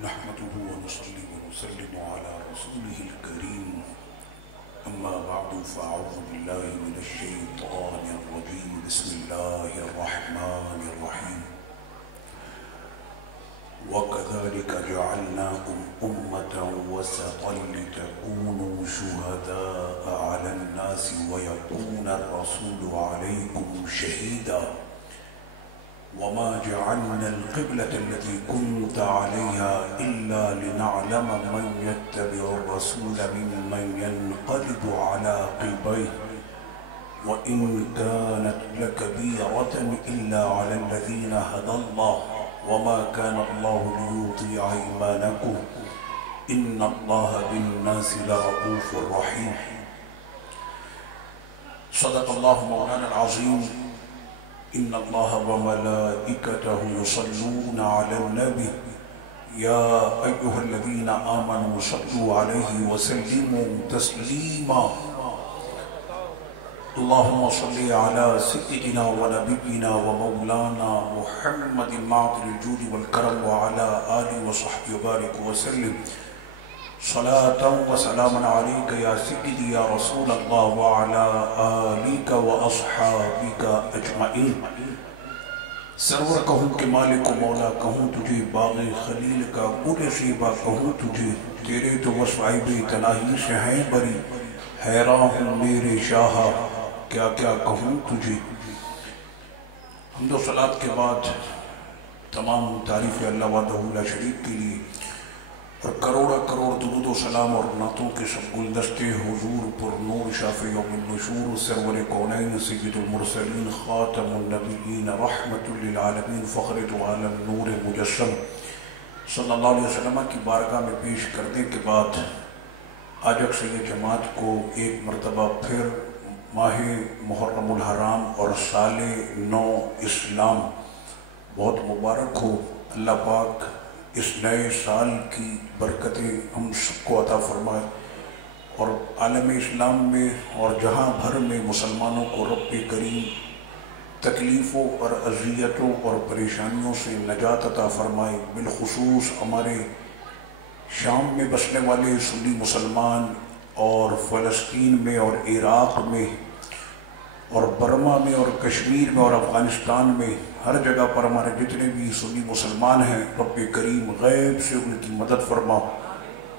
نحمده ونصلي ونسلم على رسوله الكريم أما بعد فأعوذ بالله من الشيطان الرجيم بسم الله الرحمن الرحيم وكذلك جعلناكم أمة وسطا لتكونوا شهداء على الناس ويكون الرسول عليكم شهيدا وما جعلنا القبلة التي كنت عليها إلا لنعلم من يتبع الرسول ممن ينقلب على عقبيه وإن كانت لكبيرة إلا على الذين هدى الله وما كان الله ليضيع إيمانكم إن الله بالناس لرؤوف رحيم. صدق الله مولانا العظيم. إن الله وملائكته يصلون على النبي يا أيها الذين آمنوا صلوا عليه وسلموا تسليما. اللهم صل على سيدنا ونبينا ومولانا محمد معطل الجود والكرم وعلى آله وصحبه وبارك وسلم صلاة وسلاما عليك يا سيدي يا رسول الله وعلى آلك وأصحابك أجمعين. سرور کہوں کہ مالک و مولا کہوں تجھے باغ خلیل کا گل شیبہ کہوں تجھے تیرے تو وصائب تناہی سے ہیں بری حیران ہوں میرے شاہ کیا کیا کہوں تجھے. حمد و صلاۃ کے بعد تمام تعریف اللہ وحدہ لا شریک کے لیے اور کروڑا کروڑ درود و سلام اور نعتوں کے سب گلدستے حضور پر نور شافع یوم النشور سرور کونین سید المرسلین خاتم النبیین رحمت للعالمین فخر دو عالم نور مجسم صلی اللہ علیہ وسلم کی بارگاہ میں پیش کرنے کے بعد آج اکثر یہ جماعت کو ایک مرتبہ پھر ماہ محرم الحرام اور سال نو اسلام بہت مبارک ہو. اللہ پاک اس نئے سال کی برکتیں ہم سب کو عطا فرمائے اور عالم اسلام میں اور جہاں بھر میں مسلمانوں کو رب کریم تکلیفوں اور اذیتوں اور پریشانیوں سے نجات عطا فرمائے. بالخصوص ہمارے شام میں بسنے والے سنی مسلمان اور فلسطین میں اور عراق میں اور برما میں اور کشمیر میں اور افغانستان میں ہر جگہ پر ہمارے جتنے بھی سنی مسلمان ہیں رب کریم غیب سے ان کی مدد فرما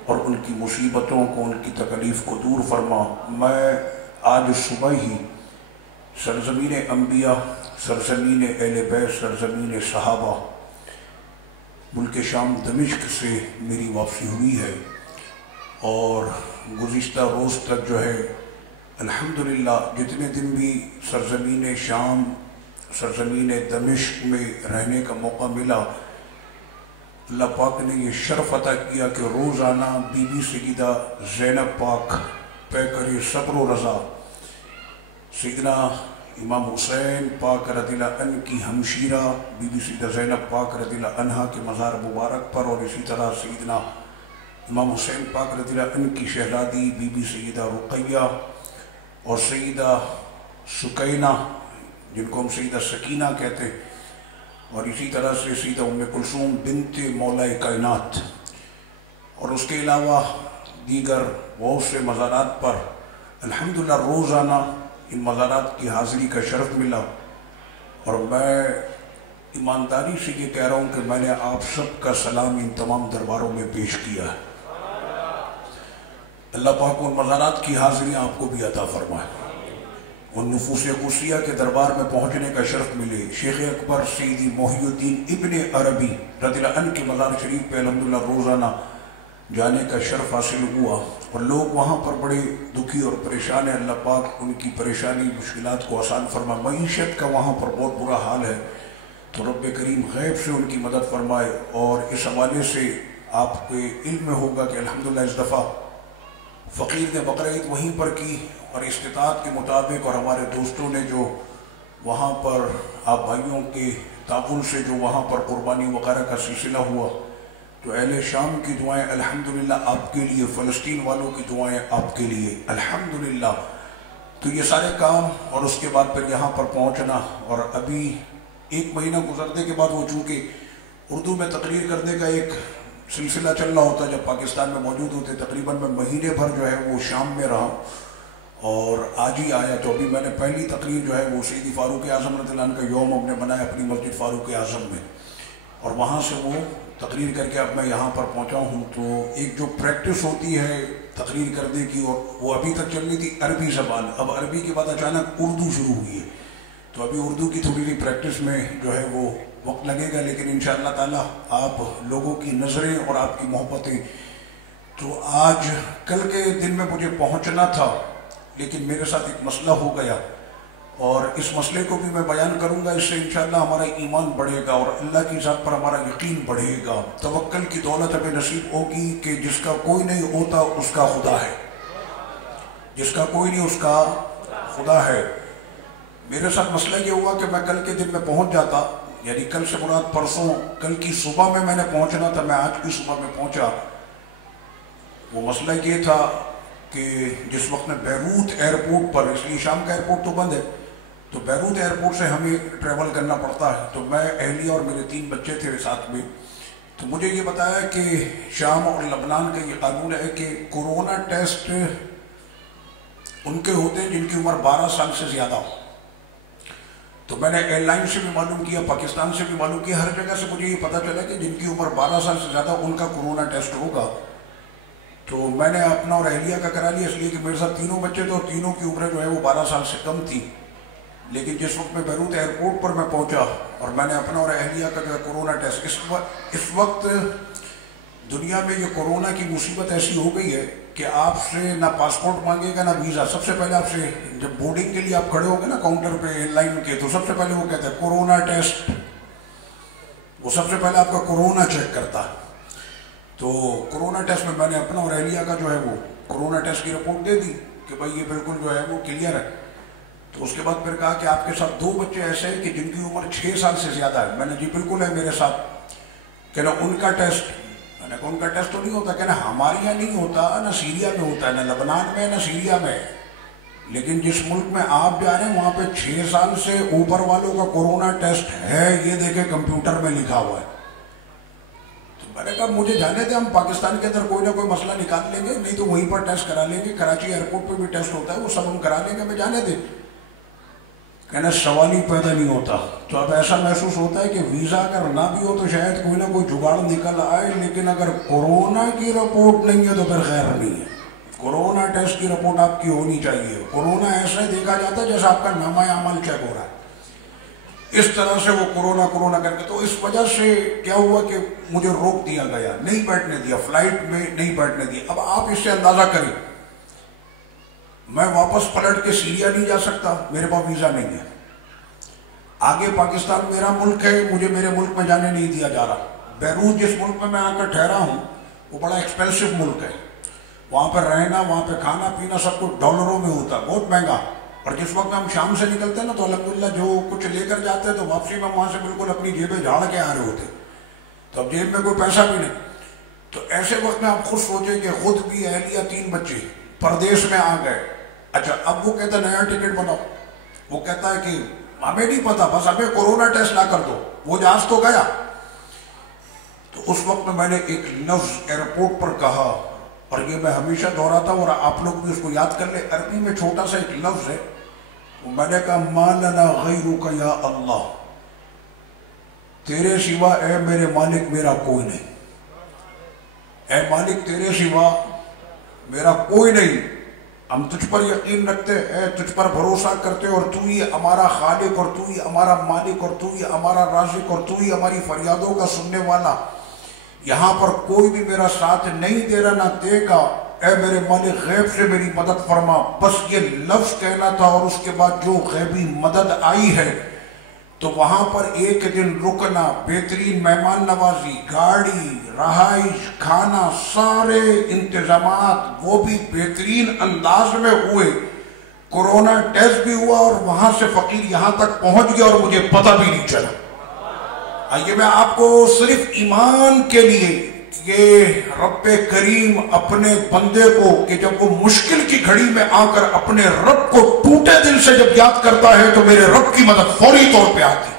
اور ان کی مصیبتوں کو ان کی تکلیف کو دور فرما. میں آج صبح ہی سرزمین انبیاء سرزمین اہل بیت سرزمین صحابہ ملک شام دمشق سے میری واپسی ہوئی ہے اور گزشتہ روز تک جو ہے الحمدللہ جتنے دن بھی سرزمین شام سرزمین دمشق میں رہنے کا موقع ملا اللہ پاک نے یہ شرف عطا کیا کہ روزانہ بی بی سیدہ زینب پاک پیکر صبر و رضا سیدنا امام حسین پاک رضی اللہ عنہ کی ہمشیرہ بی بی سیدہ زینب پاک رضی اللہ عنہ کے مزار مبارک پر اور اسی طرح سیدنا امام حسین پاک رضی اللہ عنہ کی شہزادی بی بی سیدہ رقیہ اور سیدہ سکینہ جن کو ہم سیدہ سکینہ کہتے اور اسی طرح سے سیدہ ام کلثوم بنت مولا کائنات اور اس کے علاوہ دیگر بہت سے مزارات پر الحمدللہ روزانہ ان مزارات کی حاضری کا شرف ملا اور میں ایمانداری سے یہ کہہ رہا ہوں کہ میں نے آپ سب کا سلام ان تمام درباروں میں پیش کیا ہے. اللہ پاک ان مزارات کی حاضری آپ کو بھی عطا فرمائے. ان نفوس قدسیہ کے دربار میں پہنچنے کا شرف ملے. شیخ اکبر سیدی محی الدین ابن عربی رضی اللہ عنہ کے مزار شریف پہ الحمدللہ روزانہ جانے کا شرف حاصل ہوا اور لوگ وہاں پر بڑے دکھی اور پریشان ہیں. اللہ پاک ان کی پریشانی مشکلات کو آسان فرمائے. معیشت کا وہاں پر بہت برا حال ہے تو رب کریم غیب سے ان کی مدد فرمائے. اور اس حوالے سے آپ کے علم میں ہوگا کہ الحمدللہ اس دفعہ فقیر نے بقرہ عید وہیں پر کی اور استطاعت کے مطابق اور ہمارے دوستوں نے جو وہاں پر آپ بھائیوں کے تعاون سے جو وہاں پر قربانی وغیرہ کا سلسلہ ہوا تو اہل شام کی دعائیں الحمدللہ آپ کے لیے فلسطین والوں کی دعائیں آپ کے لیے الحمدللہ. تو یہ سارے کام اور اس کے بعد پھر یہاں پر پہنچنا اور ابھی ایک مہینہ گزرنے کے بعد وہ چونکہ اردو میں تقریر کرنے کا ایک سلسلہ چل رہا ہوتا جب پاکستان میں موجود ہوتے، تقریباً میں مہینے بھر جو ہے وہ شام میں رہا اور آج ہی آیا. تو ابھی میں نے پہلی تقریر جو ہے وہ سیدی فاروق اعظم رضی اللہ عنہ کا یوم ہم نے بنایا اپنی مسجد فاروق اعظم میں، اور وہاں سے وہ تقریر کر کے اب میں یہاں پر پہنچا ہوں. تو ایک جو پریکٹس ہوتی ہے تقریر کرنے کی، اور وہ ابھی تک چل رہی تھی عربی زبان، اب عربی کے بعد اچانک اردو شروع ہوئی ہے، تو ابھی اردو کی تھوڑی سی پریکٹس میں جو ہے وہ وقت لگے گا، لیکن انشاءاللہ تعالی آپ لوگوں کی نظریں اور آپ کی محبتیں. تو آج کل کے دن میں مجھے پہنچنا تھا، لیکن میرے ساتھ ایک مسئلہ ہو گیا، اور اس مسئلے کو بھی میں بیان کروں گا. اس سے انشاءاللہ ہمارا ایمان بڑھے گا اور اللہ کی ذات پر ہمارا یقین بڑھے گا. توکل کی دولت ہمیں نصیب ہوگی کہ جس کا کوئی نہیں ہوتا اس کا خدا ہے، جس کا کوئی نہیں اس کا خدا ہے. میرے ساتھ مسئلہ یہ ہوا کہ میں کل کے دن میں پہنچ جاتا، یعنی کل سے مراد پرسوں، کل کی صبح میں نے پہنچنا تھا، میں آج کی صبح میں پہنچا. وہ مسئلہ یہ تھا کہ جس وقت میں بیروت ایئرپورٹ پر، اس لیے شام کا ایئرپورٹ تو بند ہے، تو بیروت ایئرپورٹ سے ہمیں ٹریول کرنا پڑتا ہے. تو میں، اہلیہ اور میرے 3 بچے تھے ساتھ میں. تو مجھے یہ بتایا کہ شام اور لبنان کا یہ قانون ہے کہ کورونا ٹیسٹ ان کے ہوتے ہیں جن کی عمر 12 سال سے زیادہ ہو. تو میں نے ایئر لائن سے بھی معلوم کیا، پاکستان سے بھی معلوم کیا، ہر جگہ سے مجھے یہ پتہ چلا کہ جن کی عمر 12 سال سے زیادہ ان کا کورونا ٹیسٹ ہوگا. تو میں نے اپنا اور اہلیہ کا کرا لیا، اس لیے کہ میرے ساتھ 3 بچے تھے اور تینوں کی عمریں جو ہے وہ 12 سال سے کم تھی. لیکن جس وقت میں بیروت ایئرپورٹ پر میں پہنچا اور میں نے اپنا اور اہلیہ کا جو ہے کورونا ٹیسٹ، اس وقت دنیا میں یہ کورونا کی مصیبت ایسی ہو گئی ہے کہ آپ سے نہ پاسپورٹ مانگے گا نہ ویزا. سب سے پہلے آپ سے جب بورڈنگ کے لیے آپ کھڑے ہو گے نا کاؤنٹر پہ ایئر لائن کے، تو سب سے پہلے وہ کہتا ہے کورونا ٹیسٹ، وہ سب سے پہلے آپ کا کورونا چیک کرتا ہے. تو کورونا ٹیسٹ میں نے اپنا اور اہلیہ کا جو ہے وہ کورونا ٹیسٹ کی رپورٹ دے دی کہ بھائی یہ بالکل جو ہے وہ کلیئر ہے. تو اس کے بعد پھر کہا کہ آپ کے ساتھ 2 بچے ایسے ہیں کہ جن کی عمر 6 سال سے زیادہ ہے. میں نے جی بالکل ہے میرے ساتھ. کہنا ان کا ٹیسٹ، میں نے کہا ان کا ٹیسٹ تو نہیں ہوتا. کہنا ہمارے یہاں نہیں ہوتا، نہ سیریا میں ہوتا ہے، نہ لبنان میں نہ سیریا میں، لیکن جس ملک میں آپ جا رہے ہیں وہاں پہ 6 سال سے اوپر والوں کا کورونا ٹیسٹ ہے، یہ دیکھیں کمپیوٹر میں لکھا ہوا ہے. تو میں نے کہا مجھے جانے دیں، ہم پاکستان کے اندر کوئی نہ کوئی مسئلہ نکال لیں گے، نہیں تو وہیں پر ٹیسٹ کرا لیں گے. کراچی ایئرپورٹ پہ بھی ٹیسٹ ہوتا ہے، وہ سب ہم کرا لیں گے، میں جانے دیں. کہنا سوال ہی پیدا نہیں ہوتا. تو اب ایسا محسوس ہوتا ہے کہ ویزا اگر نہ بھی ہو تو شاید کوئی نہ کوئی جگاڑ نکل آئے، لیکن اگر کورونا کی رپورٹ نہیں ہے تو پھر خیر نہیں ہے. کورونا ٹیسٹ کی رپورٹ آپ کی ہونی چاہیے. کورونا ایسے دیکھا جاتا ہے جیسا آپ کا نامہ عمل چیک ہو رہا ہے، اس طرح سے وہ کورونا کر کے. تو اس وجہ سے کیا ہوا کہ مجھے روک دیا گیا، نہیں بیٹھنے دیا، فلائٹ میں نہیں بیٹھنے دیا. اب آپ اس سے اندازہ کریں، میں واپس پلٹ کے سیریا نہیں جا سکتا، میرے پاس ویزا نہیں ہے. آگے پاکستان میرا ملک ہے، مجھے میرے ملک میں جانے نہیں دیا جا رہا. بیروت جس ملک میں آ کر ٹھہرا ہوں وہ بڑا ایکسپینسو ملک ہے، وہاں پہ رہنا، وہاں پہ کھانا پینا سب کچھ ڈالروں میں ہوتا ہے، بہت مہنگا. اور جس وقت ہم شام سے نکلتے ہیں نا تو الحمدللہ جو کچھ لے کر جاتے ہیں تو واپسی میں وہاں سے بالکل اپنی جیبیں جھاڑ کے آ رہے ہوتے، تو اب جیب میں کوئی پیسہ بھی نہیں. تو ایسے وقت میں آپ خود سوچیں کہ خود بھی اہلیہ 3 بچے پردیش میں آ گئے. اچھا اب وہ کہتا ہے نیا ٹکٹ بناؤ، وہ کہتا ہے کہ ہمیں نہیں پتا، بس ہمیں کورونا ٹیسٹ نہ کر دو، وہ جہاز تو گیا. تو اس وقت میں نے ایک لفظ ایئرپورٹ پر کہا، اور یہ میں ہمیشہ دہراتا ہوں اور آپ لوگ بھی اس کو یاد کر لیں. عربی میں چھوٹا سا ایک لفظ ہے، میں نے کہا ما لنا غیرک یا اللہ، تیرے سوا اے میرے مالک میرا کوئی نہیں. اے مالک تیرے سوا میرا کوئی نہیں، ہم تجھ پر یقین رکھتے ہیں، تجھ پر بھروسہ کرتے، اور تو ہی ہمارا خالق، اور تو ہی ہمارا مالک، اور تو ہی ہمارا رازق، اور تو ہی ہماری فریادوں کا سننے والا. یہاں پر کوئی بھی میرا ساتھ نہیں دے رہا نہ دے گا. اے میرے مالک غیب سے میری مدد فرما. بس یہ لفظ کہنا تھا، اور اس کے بعد جو غیبی مدد آئی ہے تو وہاں پر ایک دن رکنا، بہترین مہمان نوازی، گاڑی، رہائش، کھانا، سارے انتظامات وہ بھی بہترین انداز میں ہوئے. کورونا ٹیسٹ بھی ہوا اور وہاں سے فقیر یہاں تک پہنچ گیا اور مجھے پتہ بھی نہیں چلا. آئیے میں آپ کو صرف ایمان کے لیے کہ رب کریم اپنے بندے کو کہ جب وہ مشکل کی گھڑی میں آ کر اپنے رب کو ٹوٹے دل سے جب یاد کرتا ہے تو میرے رب کی مدد فوری طور پہ آتی.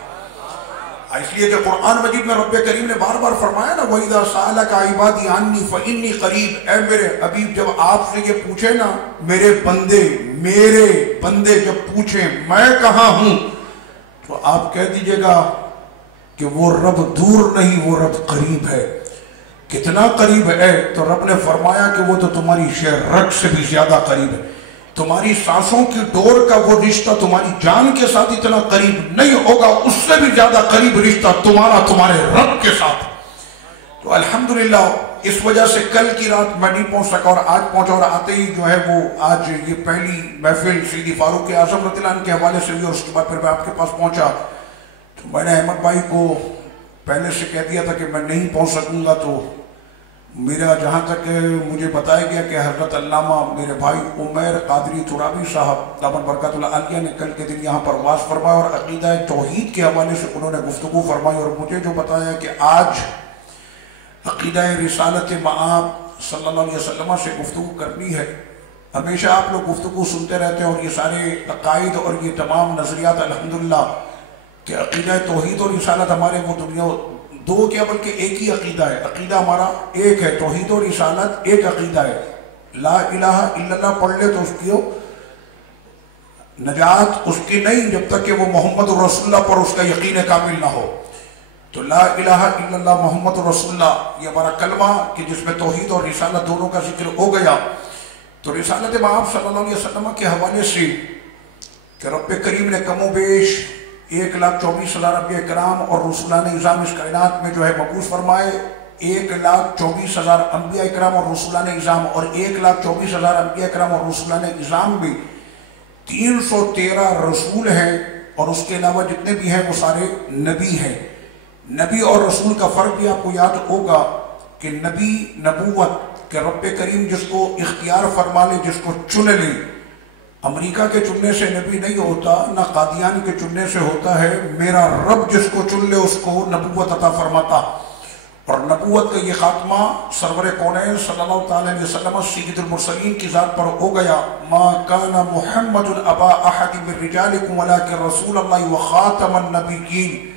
اس لیے کہ قرآن مجید میں رب کریم نے بار بار فرمایا نا وَإِذَا سَأَلَكَ عِبَادِي عَنِّي فَإِنِّي قَرِيبٌ، اے میرے حبیب جب آپ سے یہ پوچھے نا میرے بندے جب پوچھیں میں کہاں ہوں، تو آپ کہہ دیجئے گا کہ وہ رب دور نہیں، وہ رب قریب ہے۔ کتنا قریب ہے؟ تو رب نے فرمایا کہ وہ تو تمہاری رگ سے بھی زیادہ قریب ہے، تمہاری سانسوں کی ڈور کا وہ رشتہ تمہاری جان کے ساتھ اتنا قریب نہیں ہوگا، اس سے بھی زیادہ قریب رشتہ تمہارے رب کے ساتھ۔ تو الحمدللہ اس وجہ سے کل کی رات میں نہیں پہنچ سکا اور آج پہنچا، اور آتے ہی جو ہے وہ آج یہ پہلی محفل سیدی فاروق اعظم رضی اللہ عنہ کے حوالے سے ہوئی، اور اس کے بعد پھر میں آپ کے پاس پہنچا تو میں نے احمد بھائی کو پہلے سے کہہ دیا تھا کہ میں نہیں پہنچ سکوں گا، تو میرا جہاں تک مجھے بتایا گیا کہ حضرت علامہ میرے بھائی عمیر قادری ترابی صاحب دامت برکات اللہ عالیہ نے کل کے دن یہاں پر واعظ فرمایا اور عقیدہ توحید کے حوالے سے انہوں نے گفتگو فرمائی، اور مجھے جو بتایا کہ آج عقیدہ رسالت مآب صلی اللہ علیہ وسلم سے گفتگو کرنی ہے۔ ہمیشہ آپ لوگ گفتگو سنتے رہتے ہیں اور یہ سارے عقائد اور یہ تمام نظریات الحمدللہ کہ عقیدہ توحید اور رسالت ہمارے وہ دنیا دو کیا بلکہ ایک ہی عقیدہ ہے، عقیدہ ہمارا ایک ہے، توحید و رسالت ایک عقیدہ ہے۔ لا الہ الا اللہ پڑھ لے تو اس کی نجات اس کی نہیں جب تک کہ وہ محمد رسول اللہ پر اس کا یقین کامل نہ ہو۔ تو لا الہ الا اللہ محمد رسول اللہ یہ ہمارا کلمہ کہ جس میں توحید اور رسالت دونوں کا ذکر ہو گیا۔ تو رسالت مآب صلی اللہ علیہ وسلم کے حوالے سے کہ رب کریم نے کم و بیش 1,24,000 انبیاء کرام اور رسولان اعظام اس کائنات میں جو ہے مبعوث فرمائے، 1,24,000 انبیاء کرام اور رسولان اعظام، اور 1,24,000 انبیاء کرام اور رسولان اعظام میں 313 رسول ہیں، اور اس کے علاوہ جتنے بھی ہیں وہ سارے نبی ہیں۔ نبی اور رسول کا فرق بھی آپ کو یاد ہوگا کہ نبی نبوت کہ رب کریم جس کو اختیار فرما لے، جس کو چن لے، امریکہ کے چننے سے نبی نہیں ہوتا، نہ قادیان کے چننے سے ہوتا ہے، میرا رب جس کو چن لے اس کو نبوت عطا فرماتا۔ اور نبوت کا یہ خاتمہ سرور کونین صلی اللہ تعالی علیہ وسلم سید المرسلین کی ذات پر ہو گیا۔ ما کان محمد ابا احد من رجالکم ولکن رسول اللہ وخاتم النبیین۔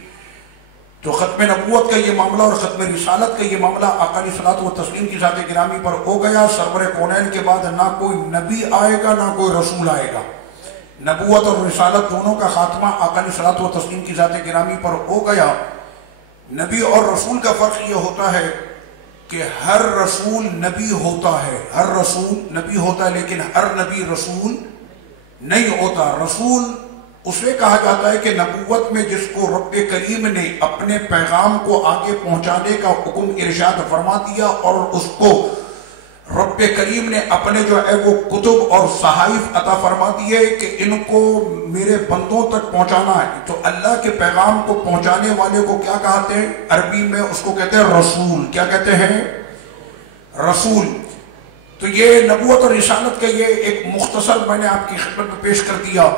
تو ختم نبوت کا یہ معاملہ اور ختم رسالت کا یہ معاملہ آقا علیہ الصلوۃ والتسلیم کی ذات گرامی پر ہو گیا۔ سرور کونین کے بعد نہ کوئی نبی آئے گا نہ کوئی رسول آئے گا۔ نبوت اور رسالت دونوں کا خاتمہ آقا علیہ الصلوۃ والتسلیم کی ذات گرامی پر ہو گیا۔ نبی اور رسول کا فرق یہ ہوتا ہے کہ ہر رسول نبی ہوتا ہے، ہر رسول نبی ہوتا ہے، لیکن ہر نبی رسول نہیں ہوتا۔ رسول اسے کہا جاتا ہے کہ نبوت میں جس کو رب کریم نے اپنے پیغام کو آگے پہنچانے کا حکم ارشاد فرما دیا، اور اس کو رب کریم نے اپنے جو ہے وہ کتب اور صحائف عطا فرما دیے کہ ان کو میرے بندوں تک پہنچانا ہے۔ تو اللہ کے پیغام کو پہنچانے والے کو کیا کہتے ہیں؟ عربی میں اس کو کہتے ہیں رسول۔ کیا کہتے ہیں؟ رسول۔ تو یہ نبوت اور رسالت کا یہ ایک مختصر میں نے آپ کی خدمت میں پیش کر دیا۔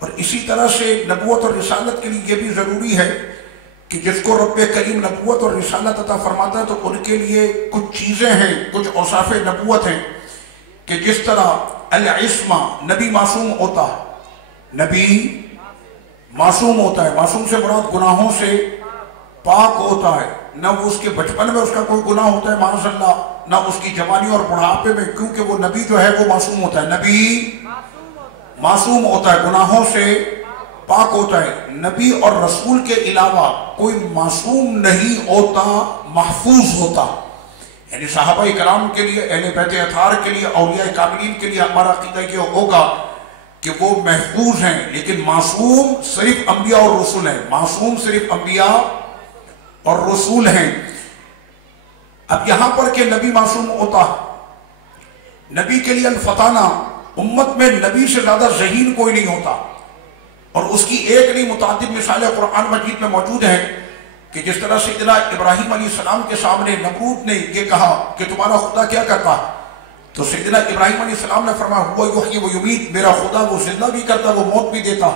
اور اسی طرح سے نبوت اور رسالت کے لیے یہ بھی ضروری ہے کہ جس کو رب کریم نبوت اور رسالت عطا فرماتا ہے تو ان کے لیے کچھ چیزیں ہیں، کچھ اوصاف نبوت ہیں کہ جس طرح العصمہ، نبی معصوم ہوتا ہے، نبی معصوم ہوتا ہے، معصوم سے مراد گناہوں سے پاک ہوتا ہے، نہ وہ اس کے بچپن میں اس کا کوئی گناہ ہوتا ہے معاذ اللہ، نہ اس کی جوانی اور بڑھاپے میں، کیونکہ وہ نبی جو ہے وہ معصوم ہوتا ہے، نبی معصوم ہوتا ہے، گناہوں سے پاک ہوتا ہے۔ نبی اور رسول کے علاوہ کوئی معصوم نہیں ہوتا، محفوظ ہوتا۔ یعنی صحابہ کرام کے لیے، اہل بیت اطہار کے لیے، اولیاء کاملین کے لیے ہمارا عقیدہ یہ ہوگا کہ وہ محفوظ ہیں، لیکن معصوم صرف انبیاء اور رسول ہیں، معصوم صرف انبیاء اور رسول ہیں۔ اب یہاں پر کہ نبی معصوم ہوتا، نبی کے لیے الفتانہ، امت میں نبی سے زیادہ ذہین کوئی نہیں ہوتا، اور اس کی ایک نہیں متعدد مثالیں قرآن مجید میں موجود ہیں کہ جس طرح سیدنا ابراہیم علیہ السلام کے سامنے نمرود نے یہ کہا کہ تمہارا خدا کیا کرتا، تو سیدنا ابراہیم علیہ السلام نے فرمایا ہوا یحیی و یمیت، میرا خدا وہ زندہ بھی کرتا وہ موت بھی دیتا۔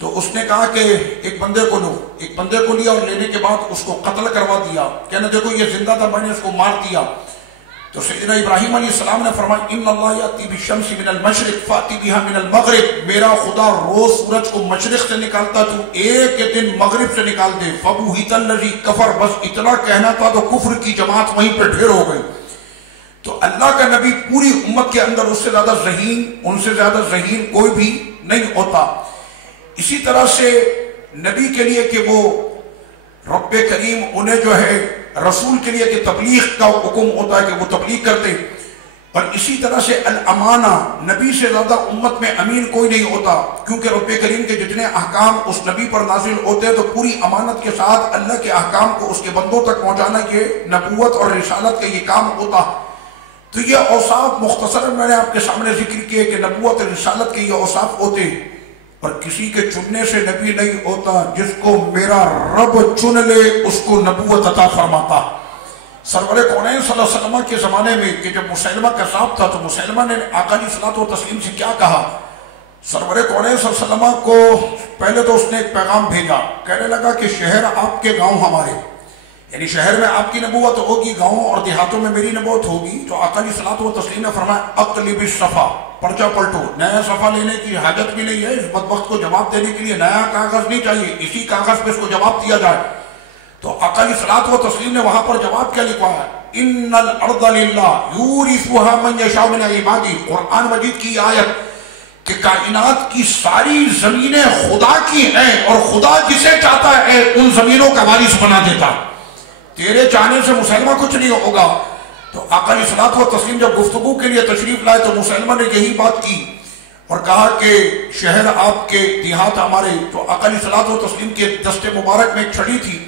تو اس نے کہا کہ ایک بندے کو لو، ایک بندے کو لیا اور لینے کے بعد اس کو قتل کروا دیا، کہنا دیکھو یہ زندہ تھا میں نے اس کو مار دیا۔ تو سیدنا ابراہیم علیہ السلام نے فرمایا ان اللہ یاتی بالشمس من المشرق فاتی بها من المغرب، میرا خدا روز سورج کو مشرق سے نکالتا، تو ایک دن مغرب سے نکال دے۔ فبوہت الذی کفر، بس اتنا کہنا تھا تو کفر کی جماعت وہیں پہ ڈھیر ہو گئی۔ تو اللہ کا نبی پوری امت کے اندر اس سے زیادہ ذہین، ان سے زیادہ ذہین کوئی بھی نہیں ہوتا۔ اسی طرح سے نبی کے لیے کہ وہ رب کریم انہیں جو ہے رسول کے لیے کہ تبلیغ کا حکم ہوتا ہے کہ وہ تبلیغ کرتے، اور اسی طرح سے الامانہ، نبی سے زیادہ امت میں امین کوئی نہیں ہوتا، کیونکہ رب کریم کے جتنے احکام اس نبی پر نازل ہوتے ہیں تو پوری امانت کے ساتھ اللہ کے احکام کو اس کے بندوں تک پہنچانا یہ نبوت اور رسالت کا یہ کام ہوتا۔ تو یہ اوصاف مختصر میں نے آپ کے سامنے ذکر کیے کہ نبوت اور رسالت کے یہ اوصاف ہوتے، اور کسی کے چننے سے نبی نہیں ہوتا، جس کو میرا رب چن لے اس کو نبوت عطا فرماتا۔ سرور کونین صلی اللہ علیہ وسلم کے زمانے میں کہ جب مسیلمہ کذاب تھا تو مسیلمہ نے آقا علیہ الصلوۃ والتسلیم سے کیا کہا؟ سرور کونین صلی اللہ علیہ وسلم کو پہلے تو اس نے ایک پیغام بھیجا، کہنے لگا کہ شہر آپ کے، گاؤں ہمارے، یعنی شہر میں آپ کی نبوت ہوگی، گاؤں اور دیہاتوں میں میری نبوت ہوگی۔ تو آقا علیہ الصلوۃ والتسلیم نے فرمایا اقلب الصفا، پرچہ پلٹو، نیا صفحہ لینے کی حاجت بھی نہیں ہے، اس بدبخت کو جواب دینے کے لیے نیا کاغذ نہیں چاہیے، اسی کاغذ پہ اس کو جواب دیا جائے۔ تو آقا علیہ الصلوۃ والتسلیم نے وہاں پر جواب کیا لکھوایا؟ ان الارض للہ یورثها من یشاء من عبادہ، قرآن مجید کی آیت کہ کائنات کی ساری زمینیں خدا کی ہیں اور خدا جسے چاہتا ہے ان زمینوں کا وارث بنا دیتا، تیرے چاہنے سے مسلمہ کچھ نہیں ہوگا۔ تو آقا علیہ الصلوۃ والتسلیم جب گفتگو کے لیے تشریف لائے تو مسلمہ نے یہی بات کی اور کہا کہ شہر آپ کے، دیہات ہمارے۔ تو آقا علیہ الصلوۃ والتسلیم کے دست مبارک میں ایک چھڑی تھی،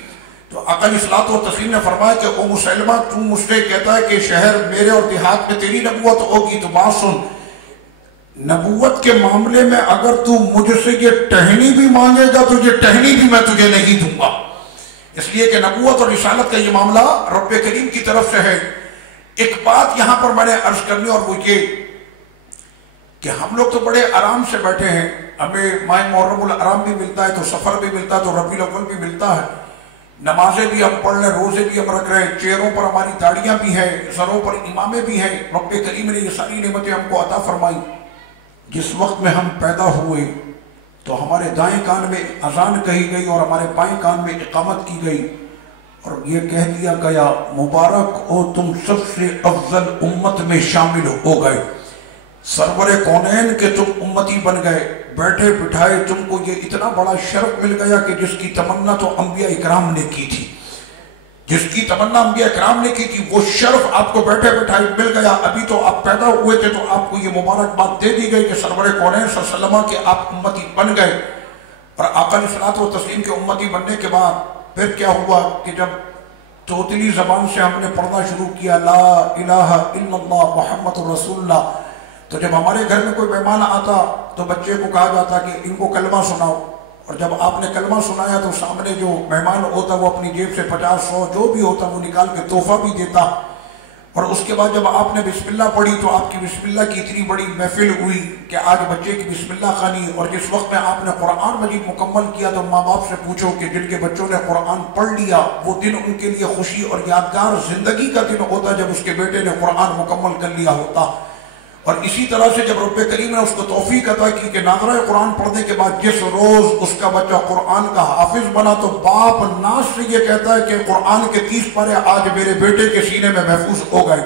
تو آقا علیہ الصلوۃ والتسلیم نے فرمایا کہ او مسلمہ، تو مجھ سے کہتا ہے کہ شہر میرے اور دیہات میں تیری نبوت ہوگی، تو بات سن، نبوت کے معاملے میں اگر تو مجھ سے یہ ٹہنی بھی مانگے گا تو یہ ٹہنی بھی میں تجھے نہیں دوں گا، اس لیے کہ نبوت اور رسالت کا یہ معاملہ رب کریم کی طرف سے ہے۔ ایک بات یہاں پر میں نے عرض کرنی، اور وہ یہ کہ ہم لوگ تو بڑے آرام سے بیٹھے ہیں، ہمیں ماہ محرم الحرام بھی ملتا ہے، تو سفر بھی ملتا ہے، تو ربیع الاول بھی ملتا ہے، نمازیں بھی ہم پڑھ رہے ہیں، روزے بھی ہم رکھ رہے ہیں، چہروں پر ہماری داڑیاں بھی ہیں، سروں پر امامیں بھی ہیں، رب کریم نے یہ ساری نعمتیں ہم کو عطا فرمائی۔ جس وقت میں ہم پیدا ہوئے تو ہمارے دائیں کان میں اذان کہی گئی اور ہمارے بائیں کان میں اقامت کی گئی، اور یہ کہہ دیا گیا مبارک ہو تم سب سے افضل امت میں شامل ہو گئے، سرور کونین کے تم امتی بن گئے، بیٹھے بٹھائے تم کو یہ اتنا بڑا شرف مل گیا کہ جس کی تمنا تو انبیاء اکرام نے کی تھی، جس کی تمنا انبیاء اکرام نے کی تھی، وہ شرف آپ کو بیٹھے بٹھائے مل گیا۔ ابھی تو آپ پیدا ہوئے تھے تو آپ کو یہ مبارکباد دے دی گئی کہ سرور کونین صلی اللہ علیہ وسلم کے آپ امتی بن گئے، اور آقا علیہ الصلوۃ والتسلیم کے امتی بننے کے بعد پھر کیا ہوا کہ جب توتلی زبان سے ہم نے پڑھنا شروع کیا لا الہ الا اللہ محمد رسول اللہ، تو جب ہمارے گھر میں کوئی مہمان آتا تو بچے کو کہا جاتا کہ ان کو کلمہ سناؤ، اور جب آپ نے کلمہ سنایا تو سامنے جو مہمان ہوتا وہ اپنی جیب سے 50-100 جو بھی ہوتا وہ نکال کے تحفہ بھی دیتا، اور اس کے بعد جب آپ نے بسم اللہ پڑھی تو آپ کی بسم اللہ کی اتنی بڑی محفل ہوئی کہ آج بچے کی بسم اللہ خوانی، اور جس وقت میں آپ نے قرآن مجید مکمل کیا تو ماں باپ سے پوچھو کہ جن کے بچوں نے قرآن پڑھ لیا وہ دن ان کے لیے خوشی اور یادگار زندگی کا دن ہوتا جب اس کے بیٹے نے قرآن مکمل کر لیا ہوتا۔ اور اسی طرح سے جب رب کریم نے اس کو توفیق عطا کی کہ ناظرہ قرآن پڑھنے کے بعد جس روز اس کا بچہ قرآن کا حافظ بنا تو باپ ناز سے یہ کہتا ہے کہ قرآن کے 30 پارے آج میرے بیٹے کے سینے میں محفوظ ہو گئے،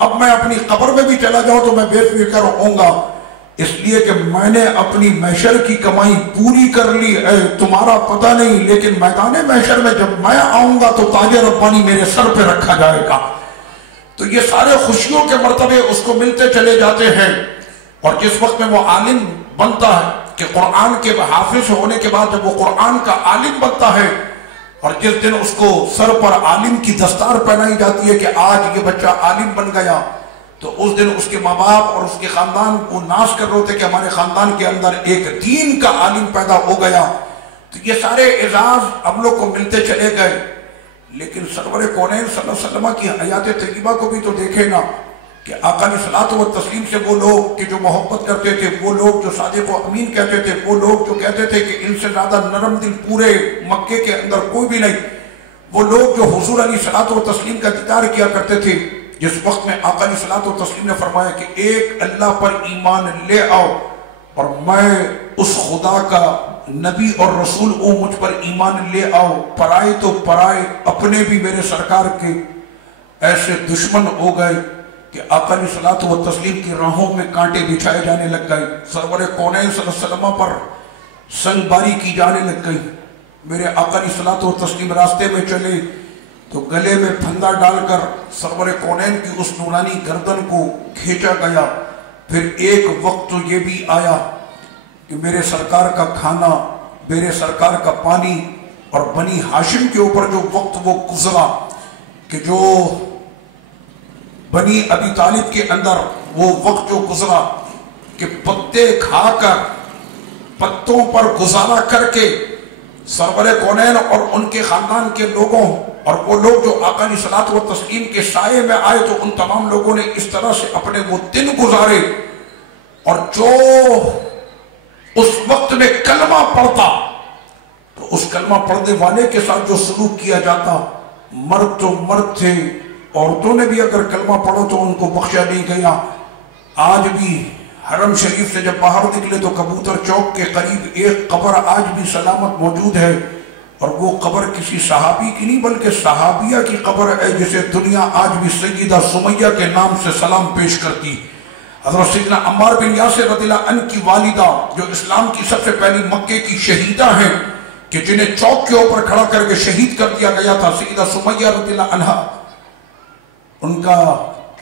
اب میں اپنی قبر میں بھی چلا جاؤں تو میں بے فکر ہوں گا، اس لیے کہ میں نے اپنی محشر کی کمائی پوری کر لی ہے، تمہارا پتہ نہیں، لیکن میدان محشر میں جب میں آؤں گا تو تاج ربانی میرے سر پہ رکھا جائے گا۔ تو یہ سارے خوشیوں کے مرتبے اس کو ملتے چلے جاتے ہیں، اور جس وقت میں وہ عالم بنتا ہے کہ قرآن کے حافظ ہونے کے بعد جب وہ قرآن کا عالم بنتا ہے، اور جس دن اس کو سر پر عالم کی دستار پہنائی جاتی ہے کہ آج یہ بچہ عالم بن گیا، تو اس دن اس کے ماں باپ اور اس کے خاندان کو ناز کر رہے تھے کہ ہمارے خاندان کے اندر ایک دین کا عالم پیدا ہو گیا۔ تو یہ سارے اعزاز ہم لوگ کو ملتے چلے گئے، لیکن سرور کونین صلی اللہ علیہ وسلم کی حیات طیبہ کو بھی تو دیکھے نا کہ آقا علیہ الصلوۃ والتسلیم سے وہ لوگ کہ جو محبت کرتے تھے، وہ لوگ جو صادق و امین کہتے تھے، وہ لوگ جو کہتے تھے کہ ان سے زیادہ نرم دل پورے مکے کے اندر کوئی بھی نہیں، وہ لوگ جو حضور علیہ الصلوۃ والتسلیم کا دیدار کیا کرتے تھے، جس وقت میں آقا علیہ الصلوۃ والتسلیم نے فرمایا کہ ایک اللہ پر ایمان لے آؤ اور میں اس خدا کا نبی اور رسول ہوں، مجھ پر ایمان لے آؤ، پرائے تو پرائے، اپنے بھی میرے سرکار کے ایسے دشمن ہو گئے کہ آقا علیہ الصلوۃ والتسلیم کی راہوں میں کانٹے بچھائے جانے لگ گئے، سرور کونین صلی اللہ علیہ وسلم پر سنگ باری کی جانے لگ گئی۔ میرے آقا علیہ الصلوۃ والتسلیم راستے میں چلے تو گلے میں پھندا ڈال کر سرور کونین کی اس نورانی گردن کو کھینچا گیا۔ پھر ایک وقت تو یہ بھی آیا کہ میرے سرکار کا کھانا، میرے سرکار کا پانی، اور بنی ہاشم کے اوپر جو وقت وہ گزرا کہ جو بنی ابی طالب کے اندر وہ وقت جو گزرا کہ پتے کھا کر، پتوں پر گزارا کر کے سرور کونین اور ان کے خاندان کے لوگوں اور وہ لوگ جو آقا علیہ الصلوۃ والتسلیم کے سائے میں آئے تو ان تمام لوگوں نے اس طرح سے اپنے وہ دن گزارے، اور جو اس وقت میں کلمہ پڑھتا تو اس کلمہ پڑھنے والے کے ساتھ جو سلوک کیا جاتا، مرد تو مرد تھے، عورتوں نے بھی اگر کلمہ پڑھو تو ان کو بخشا نہیں گیا۔ آج بھی حرم شریف سے جب باہر نکلے تو کبوتر چوک کے قریب ایک قبر آج بھی سلامت موجود ہے، اور وہ قبر کسی صحابی کی نہیں بلکہ صحابیہ کی قبر ہے، جسے دنیا آج بھی سیدہ سمیہ کے نام سے سلام پیش کرتی۔ حضرت سیدنا عمار بن یاسر رضی اللہ عنہ کی والدہ جو اسلام کی سب سے پہلی مکے کی شہیدہ ہیں کہ جنہیں چوک کے اوپر کھڑا کر کے شہید کر دیا گیا تھا، سیدہ سمیہ رضی اللہ عنہ، ان کا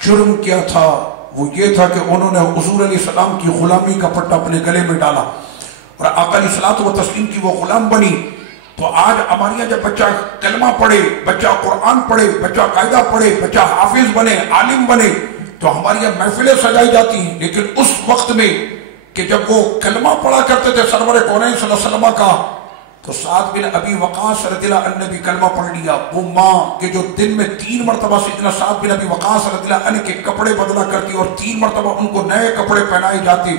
جرم کیا تھا؟ وہ یہ تھا کہ انہوں نے حضور علیہ السلام کی غلامی کا پٹا اپنے گلے میں ڈالا اور آقا علیہ الصلوۃ والتسلیم کی وہ غلام بنی۔ تو آج ہمارے یہاں جب بچہ کلمہ پڑھے، بچہ قرآن پڑھے، بچہ قاعدہ پڑھے، بچہ حافظ بنے، عالم بنے، تو ہماری یہاں محفلیں سجائی جاتی ہیں۔ لیکن اس وقت میں کہ جب وہ کلمہ پڑھا کرتے تھے سرور کونین صلی اللہ علیہ وسلم کا، تو سعد بن ابی وقاص رضی اللہ عنہ نے بھی کلمہ پڑھ لیا۔ وہ ماں کہ جو دن میں 3 مرتبہ سیدنا سعد بن ابی وقاص رضی اللہ عنہ کے کپڑے بدلا کرتی اور 3 مرتبہ ان کو نئے کپڑے پہنائے جاتے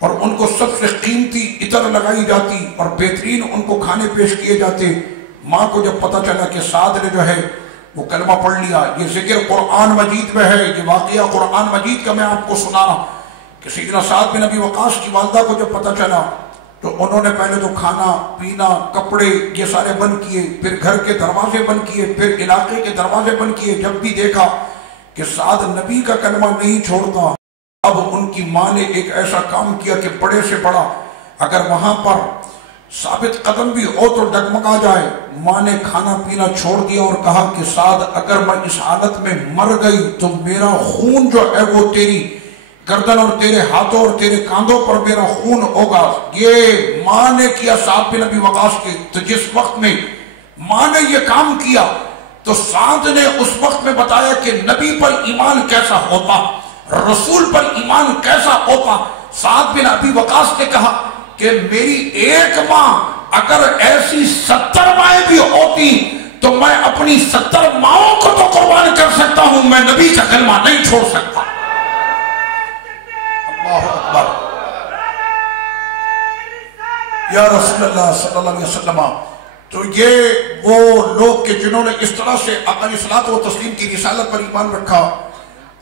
اور ان کو سب سے قیمتی عطر لگائی جاتی اور بہترین ان کو کھانے پیش کیے جاتے، ماں کو جب پتہ چلا کہ سعد نے جو ہے وہ کلمہ پڑھ لیا، یہ ذکر قرآن مجید میں ہے، یہ واقعہ قرآن مجید کا میں آپ کو سنا رہا کہ سیدنا سعد بن ابی وقاص کی والدہ کو جب پتہ چلا تو انہوں نے پہلے تو کھانا پینا، کپڑے یہ سارے بند کیے، پھر گھر کے دروازے بند کیے، پھر علاقے کے دروازے بند کیے۔ جب بھی دیکھا کہ سعد نبی کا کلمہ نہیں چھوڑتا، اب ان کی ماں نے ایک ایسا کام کیا کہ بڑے سے بڑا اگر وہاں پر ثابت قدم بھی ہو تو ڈگمگا جائے۔ ماں نے کھانا پینا چھوڑ دیا اور کہا کہ سعد اگر میں اس حالت میں مر گئی تو میرا خون جو ہے وہ تیری گردن اور تیرے ہاتھوں اور تیرے کاندھوں پر میرا خون ہوگا۔ یہ ماں نے کیا سعد بن ابی وقاص کے۔ تو جس وقت میں ماں نے یہ کام کیا تو سعد نے اس وقت میں بتایا کہ نبی پر ایمان کیسا ہوتا، رسول پر ایمان کیسا ہوتا۔ سعد بن ابی وقاص نے کہا کہ میری ایک ماں اگر ایسی 70 مائیں بھی ہوتی تو میں اپنی 70 ماؤں کو تو قربان کر سکتا ہوں، میں نبی کا کلمہ نہیں چھوڑ سکتا۔ اللہ اکبر، یا رسول اللہ صلی اللہ علیہ وسلم۔ تو یہ وہ لوگ کہ جنہوں نے اس طرح سے آقا علیہ الصلوۃ والتسلیم کی رسالت پر ایمان رکھا۔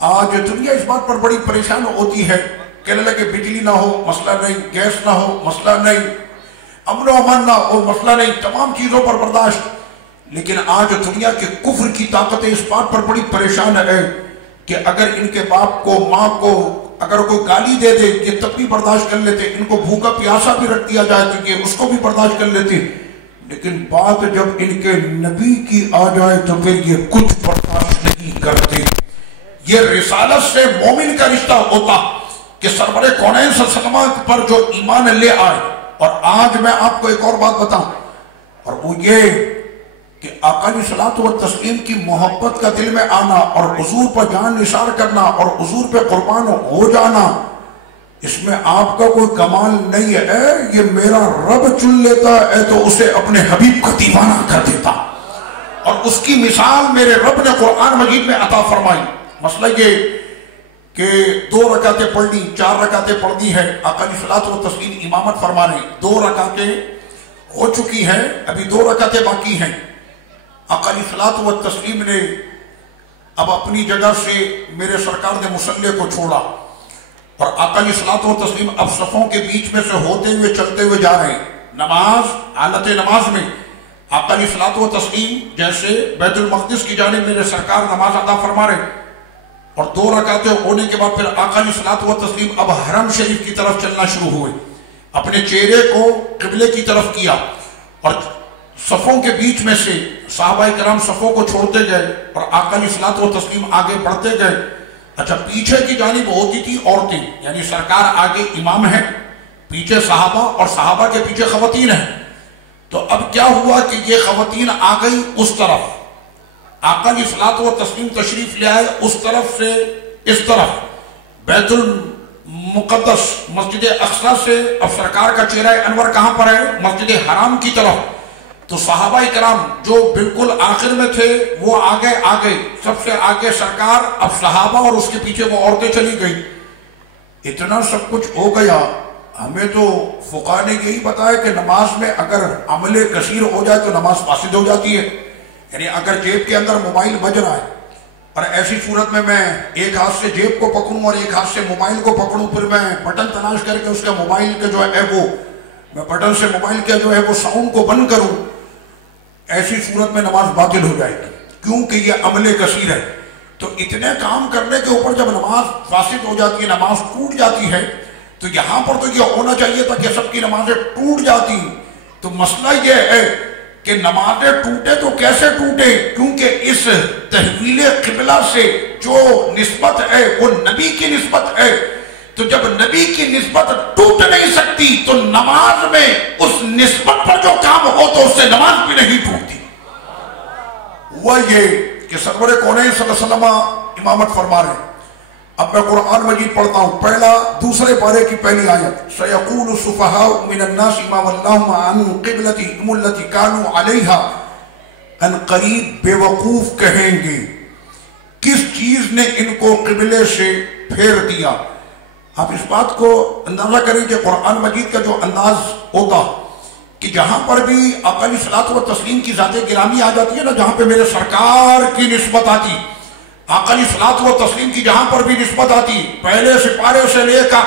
آج دنیا اس بات پر بڑی پریشان ہوتی ہے، کہنے لگے بجلی نہ ہو مسئلہ نہیں، گیس نہ ہو مسئلہ نہیں، امن و امان نہ ہو مسئلہ نہیں، تمام چیزوں پر برداشت۔ لیکن آج دنیا کے کفر کی طاقتیں اس بات پر بڑی پریشان ہے کہ اگر ان کے باپ کو ماں کو اگر کوئی گالی دے دے یہ تب بھی برداشت کر لیتے، ان کو بھوکا پیاسا بھی رکھ دیا جائے تو یہ اس کو بھی برداشت کر لیتے، لیکن بات جب ان کے نبی کی آ جائے تو پھر یہ کچھ برداشت نہیں کرتے۔ یہ رسالت سے مومن کا رشتہ ہوتا کہ سرور کونین صلی اللہ علیہ وسلم پر جو ایمان لے آئے۔ اور آج میں آپ کو ایک اور بات بتاؤں، اور وہ یہ کہ آقا علیہ الصلوۃ والتسلیم کی محبت کا دل میں آنا اور حضور پر جان نثار کرنا اور حضور پہ قربان ہو جانا، اس میں آپ کا کوئی کمال نہیں ہے، یہ میرا رب چن لیتا ہے تو اسے اپنے حبیب کا دیوانہ کر دیتا، اور اس کی مثال میرے رب نے قرآن مجید میں عطا فرمائی۔ مسئلہ یہ کہ 2 رکعتیں پڑھ لی، 4 رکعتیں پڑھ دی ہے، آقا علیہ الصلوۃ والتسلیم امامت فرما رہے، 2 رکعتیں ہو چکی ہیں، ابھی 2 رکعتیں باقی ہیں۔ آقا علیہ الصلوۃ والتسلیم نے اب اپنی جگہ سے میرے سرکار نے مصلی کو چھوڑا اور آقا علیہ الصلوۃ والتسلیم اب صفوں کے بیچ میں سے ہوتے ہوئے چلتے ہوئے جا رہے ہیں. نماز، حالت نماز میں آقا علیہ الصلوۃ والتسلیم جیسے بیت المقدس کی جانب میرے سرکار نماز ادا فرما رہے ہیں اور 2 رکعتیں ہونے کے بعد پھر آقا علیہ الصلوۃ والتسلیم اب حرم شریف کی طرف چلنا شروع ہوئے. اپنے چہرے کو قبلے کی طرف کیا اور صفوں کے بیچ میں سے صحابہ کرام صفوں کو چھوڑتے گئے اور آقا علیہ الصلوۃ والتسلیم آگے بڑھتے گئے. اچھا، پیچھے کی جانب ہوتی تھی عورتیں، یعنی سرکار آگے امام ہیں، پیچھے صحابہ اور صحابہ کے پیچھے خواتین ہیں. تو اب کیا ہوا کہ یہ خواتین آ گئی اس طرف، آقا علیہ الصلوۃ والتسلیم تشریف لے آئے اس طرف سے اس طرف بیت المقدس مسجد اقصی سے. اب سرکار کا چہرہ انور کہاں پر ہے؟ مسجد حرام کی طرف. تو صحابہ کرام جو بالکل آخر میں تھے وہ آگے سب سے آگے سرکار، اب صحابہ اور اس کے پیچھے وہ عورتیں چلی گئی. اتنا سب کچھ ہو گیا. ہمیں تو فقہاء نے یہی بتایا کہ نماز میں اگر عمل کثیر ہو جائے تو نماز فاسد ہو جاتی ہے. یعنی اگر جیب کے اندر موبائل بج رہا ہے اور ایسی صورت میں ایک ہاتھ سے جیب کو پکڑوں اور ایک ہاتھ سے موبائل کو پکڑوں، پھر میں بٹن تلاش کر کے اس کا موبائل کا جو ہے وہ میں بٹن سے موبائل کا جو ہے وہ ساؤنڈ کو بند کروں، ایسی صورت میں نماز باطل ہو جائے گی کیونکہ یہ عمل کثیر ہے. تو اتنے کام کرنے کے اوپر جب نماز فاسد ہو جاتی ہے، نماز ٹوٹ جاتی ہے، تو یہاں پر تو یہ ہونا چاہیے تھا کہ سب کی نمازیں ٹوٹ جاتی. تو مسئلہ یہ ہے کہ نمازیں ٹوٹے تو کیسے ٹوٹے؟ کیونکہ اس تحویل قبلہ سے جو نسبت ہے وہ نبی کی نسبت ہے. تو جب نبی کی نسبت ٹوٹ نہیں سکتی تو نماز میں اس نسبت پر جو کام ہو تو اس سے نماز بھی نہیں ٹوٹتی. ہوا یہ کہ سرور کونین صلی اللہ علیہ وسلم امامت فرما رہے ہیں. اب میں قرآن مجید پڑھتا ہوں. پہلا دوسرے پارے کی پہلی آیت، سَيَقُولُ السُّفَهَاءُ مِنَ النَّاسِ مَا وَلَّاهُمْ عَنْ قِبْلَتِهِمُ الَّتِي كَانُوا عَلَيْهَا. ان قریب بے وقوف کہیں گے کس چیز نے ان کو قبلے سے پھیر دیا. آپ اس بات کو اندازہ کریں کہ قرآن مجید کا جو انداز ہوتا کہ جہاں پر بھی آقا علیہ الصلوۃ والتسلیم کی ذات گرامی آ جاتی ہے نا، جہاں پہ میرے سرکار کی نسبت آتی، آقا علیہ الصلوۃ والتسلیم کی جہاں پر بھی نسبت آتی، پہلے سپارے سے لے کر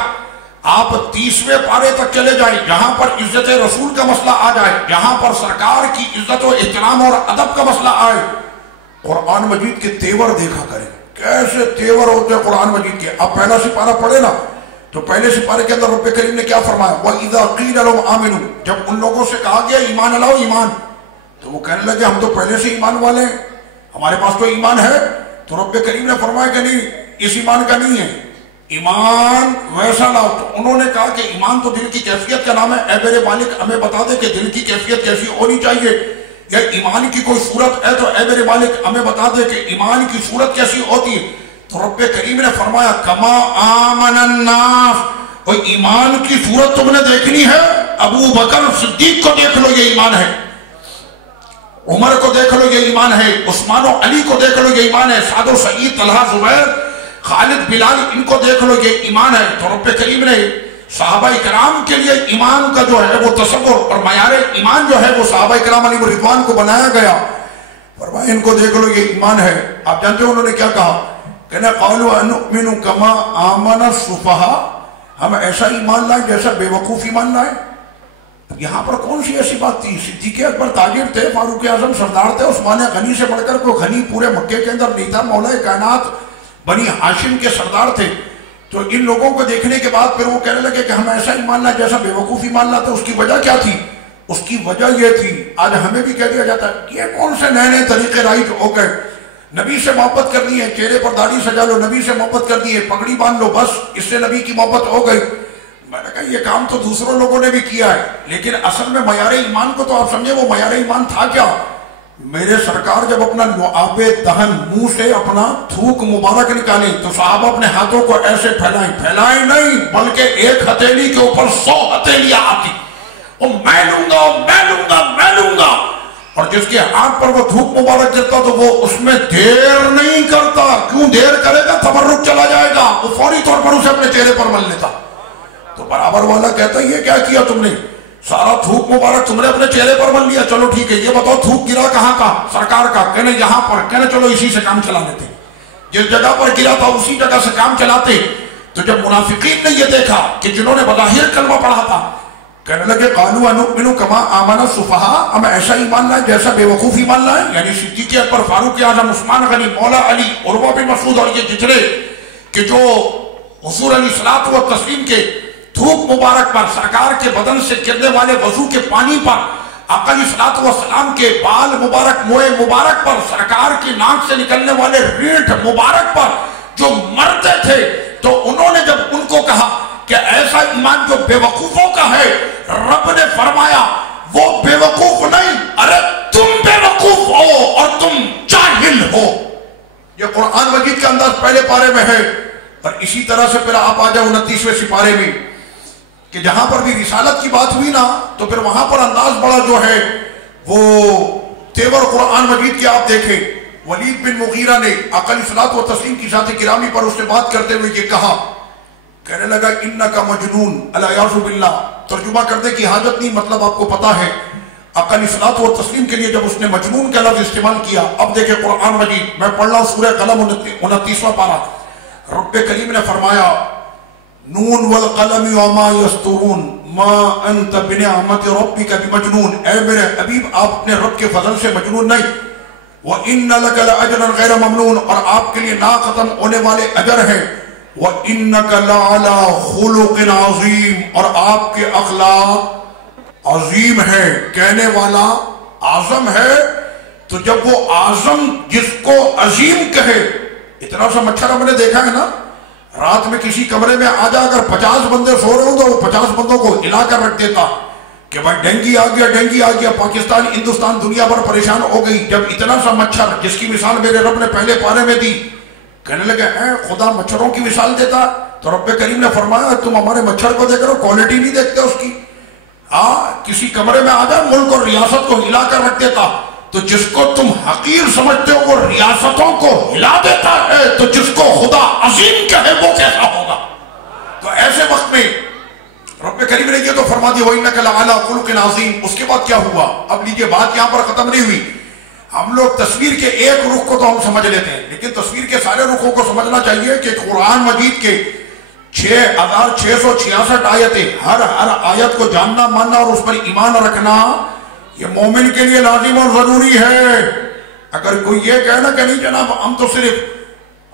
آپ 30ویں پارے تک چلے جائیں، جہاں پر عزت رسول کا مسئلہ آ جائے، جہاں پر سرکار کی عزت و احترام اور ادب کا مسئلہ آئے، قرآن مجید کے تیور دیکھا کریں کیسے تیور ہوتے ہیں قرآن مجید کے. اب پہلا سپارہ پڑھے نا تو پہلے سپارے کے اندر رب کریم نے کیا فرمایا؟ وَإِذَا قِيلَ لَهُمْ آمِنُوا. جب ان لوگوں سے کہا گیا ایمان لاؤ ایمان، تو وہ کہنے لگے ہم تو پہلے سے ایمان والے ہیں، ہمارے پاس تو ایمان ہے. تو رب کریم نے فرمایا کہ نہیں، اس ایمان کا نہیں ہے، ایمان ویسا لاؤ. تو انہوں نے کہا کہ ایمان تو دل کی کیفیت کا نام ہے، اے میرے مالک ہمیں بتا دے کہ دل کی کیفیت کیسی ہونی چاہیے، یا ایمان کی کوئی صورت ہے تو اے میرے مالک ہمیں بتا دے کہ ایمان کی صورت کیسی ہوتی ہے. تو رب کریم نے فرمایا کما آمن الناس. اور ایمان کی صورت تم نے دیکھنی ہے، ابو بکر صدیق کو دیکھ لو یہ ایمان ہے، عمر کو دیکھ لو یہ ایمان ہے، عثمان و علی کو دیکھ لو یہ ایمان ہے، سعد و سعید، طلحہ، زبیر، خالد، بلال، ان کو دیکھ لو یہ ایمان ہے. تو رب کریم نے صحابہ کرام کے لیے ایمان کا جو ہے وہ تصور اور معیار ایمان جو ہے وہ صحابہ کرام علیہ رضوان کو بنایا گیا. فرمایا ان کو دیکھ لو یہ ایمان ہے. آپ جانتے ہو انہوں نے کیا کہا؟ کہنا قالوا انؤمن کما آمن السفہاء، ہم ایسا ایمان لائیں جیسا بے وقوف ایمان لائیں. یہاں پر کون سی ایسی بات تھی؟ صدیق اکبر تاجر تھے، فاروق اعظم سردار تھے، عثمان غنی سے بڑھ کر کوئی غنی پورے مکے کے اندر نہیں تھا، مولا کائنات بنی ہاشم کے سردار تھے. تو ان لوگوں کو دیکھنے کے بعد پھر وہ کہنے لگے کہ ہم ایسا ایمان لائیں جیسا بے وقوف ایمان لاتے. اس کی وجہ کیا تھی؟ اس کی وجہ یہ تھی، آج ہمیں بھی کہہ دیا جاتا ہے یہ کون سے نئے نئے طریقے رائج ہو گئے، نبی سے محبت کرنی ہے، چہرے پر داڑھی سجا لو، نبی سے محبت کرنی ہے، پگڑی باندھ لو، بس اس سے نبی کی محبت ہو گئی. میں نے کہا یہ کام تو دوسروں لوگوں نے بھی کیا ہے، لیکن اصل میں معیار ایمان کو تو آپ سمجھے وہ معیار ایمان تھا کیا؟ میرے سرکار جب اپنا لعاب دہن منہ سے اپنا تھوک مبارک نکالیں تو صحابہ اپنے ہاتھوں کو ایسے پھیلائیں نہیں، بلکہ ایک ہتھیلی کے اوپر 100 ہتھیلیاں آتی، میں لوں گا. اور جس کے ہاتھ پر وہ دھوپ مبارک گرتا تو وہ اس میں دیر نہیں کرتا. کیوں دیر کرے گا؟ تبرک چلا جائے گا، وہ فوری طور پر اسے اپنے چہرے پر مل لیتا. تو برابر والا کہتا یہ کیا کیا تم نے؟ سارا دھوپ مبارک تم نے اپنے چہرے پر مل لیا. چلو ٹھیک ہے، یہ بتاؤ دھوپ گرا کہاں کا؟ سرکار کا. کہنے یہاں پر. کہنے چلو اسی سے کام چلا لیتے. جس جگہ پر گرا تھا اسی جگہ سے کام چلاتے. تو جب منافقین نے یہ دیکھا کہ جنہوں نے بظاہر کلمہ پڑھا تھا کہنے لگے قالوا انؤمن کما آمن السفہاء، ہم ایسا ایمان لائیں جیسا بے وقوف ایمان لائیں. یعنی صدیق اکبر، فاروق اعظم، عثمان غنی، مولا علی، عروہ بن مسعود اور یہ جتنے کہ جو حضور علیہ الصلوۃ والتسلیم کے دھوپ مبارک پر، سرکار کے بدن سے گرنے والے وضو کے پانی پر، آقا علیہ الصلوۃ والسلام کے بال مبارک، موئے مبارک پر، سرکار کی ناک سے نکلنے والے رینٹھ مبارک پر جو مرتے تھے، تو انہوں نے جب ان کو کہا کہ ایسا ایمان جو بے وقوفوں کا ہے، رب نے فرمایا وہ بے وقوف نہیں، ارے تم بے وقوف ہو اور تم جاہل ہو. یہ قرآن مجید کا انداز پہلے پارے میں ہے. اور اسی طرح سے پھر آپ آ جائیں 29ویں سپارے میں کہ جہاں پر بھی رسالت کی بات ہوئی نا، تو پھر وہاں پر انداز بڑا جو ہے وہ تیور قرآن مجید کی آپ دیکھیں. ولید بن مغیرہ نے آقا علیہ الصلوۃ والتسلیم کی ذات گرامی پر اس سے بات کرتے ہوئے یہ کہا، کہنے لگا انکا مجنون الیاذ باللہ. ترجمہ کرنے کی حاجت نہیں، مطلب آپ کو پتا ہے. آقا علیہ الصلوۃ والتسلیم کے لیے جب اس نے مجنون کا لفظ استعمال کیا. اب دیکھیں قرآن مجید، میں پڑھ رہا ہوں سورہ قلم 29واں پارہ. رب کریم نے فرمایا نون والقلم وما یسطرون ما انت بنعمت ربک بمجنون. اے میرے حبیب آپ اپنے رب کے فضل سے مجنون نہیں. وَإِنَّ لَكَ لَأَجْرًا غَيْرَ مَمْنُونَ، اور آپ کے لیے نا ختم ہونے والے اجر ہیں. وَإِنَّكَ لَعَلَىٰ خُلُقٍ عَظِيمٍ، اور آپ کے اخلاق عظیم ہے. کہنے والا اعظم ہے، تو جب وہ اعظم جس کو عظیم کہے، اتنا سا مچھر ہم نے دیکھا ہے نا، رات میں کسی کمرے میں آ جا اگر 50 بندے سو رہے ہوں تو وہ 50 بندوں کو ہلا کر رکھ دیتا کہ بھائی ڈینگی آ گیا، ڈینگی آ گیا. پاکستان، ہندوستان، دنیا بھر پریشان ہو گئی جب اتنا سا مچھر، جس کی مثال میرے رب نے پہلے پارے میں دی. کہنے لگے اے خدا مچھروں کی مثال دیتا. تو رب کریم نے فرمایا تم ہمارے مچھر کو دیکھ رہے ہو، کوالٹی نہیں دیکھتے اس کی. کسی کمرے میں آ جائے ملک اور ریاست کو ہلا کر رکھ دیتا. تو جس کو تم حقیر سمجھتے ہو وہ ریاستوں کو ہلا دیتا ہے، تو جس کو خدا عظیم کہے وہ کیسا ہوگا. تو ایسے وقت میں رب کریم نے یہ تو فرما دیا وَإِنَّكَ لَعَلَىٰ خُلُقٍ عَظِيمٍ. اس کے بعد کیا ہوا؟ اب لیجئے بات یہاں پر ختم نہیں ہوئی. ہم لوگ تصویر کے ایک رخ کو تو ہم سمجھ لیتے ہیں، لیکن تصویر کے سارے رخوں کو سمجھنا چاہیے کہ قرآن مجید کے 6666 آیتیں، ہر آیت کو جاننا، ماننا اور اس پر ایمان رکھنا یہ مومن کے لیے لازم اور ضروری ہے. اگر کوئی یہ کہنا کہ نہیں جناب ہم تو صرف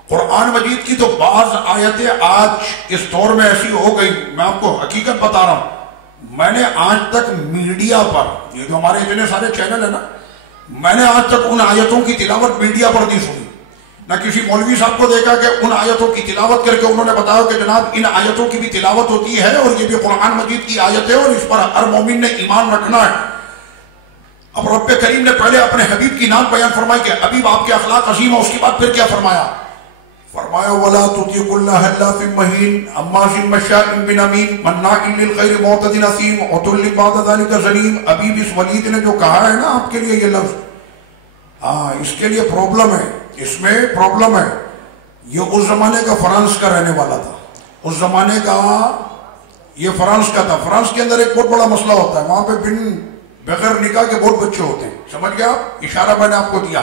قرآن مجید کی تو بعض آیتیں آج اس دور میں ایسی ہو گئی. میں آپ کو حقیقت بتا رہا ہوں، میں نے آج تک میڈیا پر، یہ جو ہمارے اتنے سارے چینل ہیں نا، میں نے آج تک ان آیتوں کی تلاوت میڈیا پر نہیں سنی. نہ کسی مولوی صاحب کو دیکھا کہ ان آیتوں کی تلاوت کر کے انہوں نے بتایا کہ جناب ان آیتوں کی بھی تلاوت ہوتی ہے اور یہ بھی قرآن مجید کی آیت ہے اور اس پر ہر مومن نے ایمان رکھنا ہے. اب رب کریم نے پہلے اپنے حبیب کی نام بیان فرمائی کہ حبیب آپ کے اخلاق عظیم ہے. اس کے بعد پھر کیا فرمایا؟ فرمایا وَلَا تُطِيعْ كُلَّ حَلَّافٍ مَّهِينٍ هَمَّازٍ مَّشَّاءٍ بِنَمِيمٍ مَّنَّاعٍ لِّلْخَيْرِ مُعْتَدٍ أَثِيمٍ عُتُلٍّ بَعْدَ ذَلِكَ زَنِيمٍ. ابھی اس ولید نے جو کہا ہے نا آپ کے لیے یہ لفظ، اس کے لیے پرابلم ہے، اس میں پرابلم ہے. یہ اس زمانے کا فرانس کا رہنے والا تھا، اس زمانے کا یہ فرانس کا تھا. فرانس کے اندر ایک بہت بڑا مسئلہ ہوتا ہے، وہاں پہ بغیر نکاح کے بہت بچے ہوتے ہیں. سمجھ گیا آپ؟ اشارہ میں نے آپ کو دیا.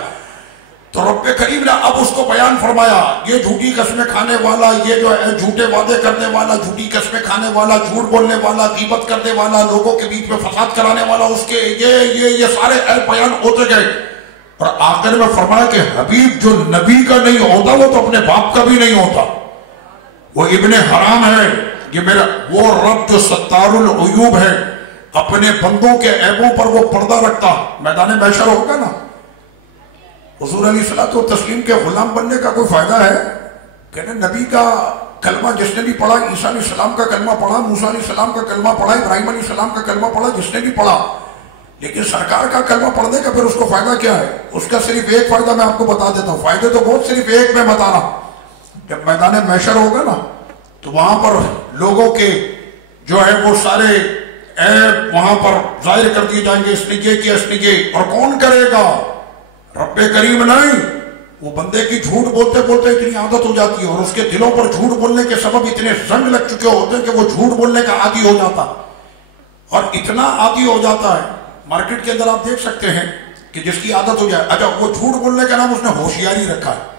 تو رب کریم نے اب اس کو بیان فرمایا یہ جھوٹی قسمیں کھانے والا، یہ جو ہے جھوٹے وعدے کرنے والا، جھوٹی قسمیں کھانے والا، جھوٹ بولنے والا، غیبت کرنے والا، لوگوں کے بیچ میں فساد کرانے والا، اس کے یہ سارے بیان ہوتے گئے. اور آخر میں فرمایا کہ حبیب جو نبی کا نہیں ہوتا وہ تو اپنے باپ کا بھی نہیں ہوتا، وہ ابن حرام ہے. یہ میرا وہ رب جو ستار العیوب ہے، اپنے بندوں کے عیبوں پر وہ پردہ رکھتا. میدان محشر ہوگا نا، حضور علیہ الصلوۃ والتسلیم کے غلام بننے کا کوئی فائدہ ہے؟ کہنے نبی کا کلمہ جس نے بھی پڑھا، عیسیٰ علیہ السلام کا کلمہ پڑھا، موسیٰ علیہ السلام کا کلمہ پڑھا، ابراہیم علیہ السلام کا کلمہ پڑھا، جس نے بھی پڑھا، لیکن سرکار کا کلمہ پڑھنے کا پھر اس کو فائدہ کیا ہے؟ اس کا صرف ایک فائدہ میں آپ کو بتا دیتا ہوں، فائدے تو بہت، صرف ایک میں بتا رہا. جب میدان محشر ہوگا نا تو وہاں پر لوگوں کے جو ہے وہ سارے عیب وہاں پر ظاہر کر دیے جائیں گے، اس نے یہ کیا، اس نے یہ. اور کون کرے گا؟ رب کریم نہیں. وہ بندے کی جھوٹ بولتے بولتے اتنی عادت ہو جاتی ہے اور اس کے دلوں پر جھوٹ بولنے کے سبب اتنے زنگ لگ چکے ہوتے ہیں کہ وہ جھوٹ بولنے کا عادی ہو جاتا، اور اتنا عادی ہو جاتا ہے. مارکیٹ کے اندر آپ دیکھ سکتے ہیں کہ جس کی عادت ہو جائے، اچھا وہ جھوٹ بولنے کا نام اس نے ہوشیاری رکھا ہے.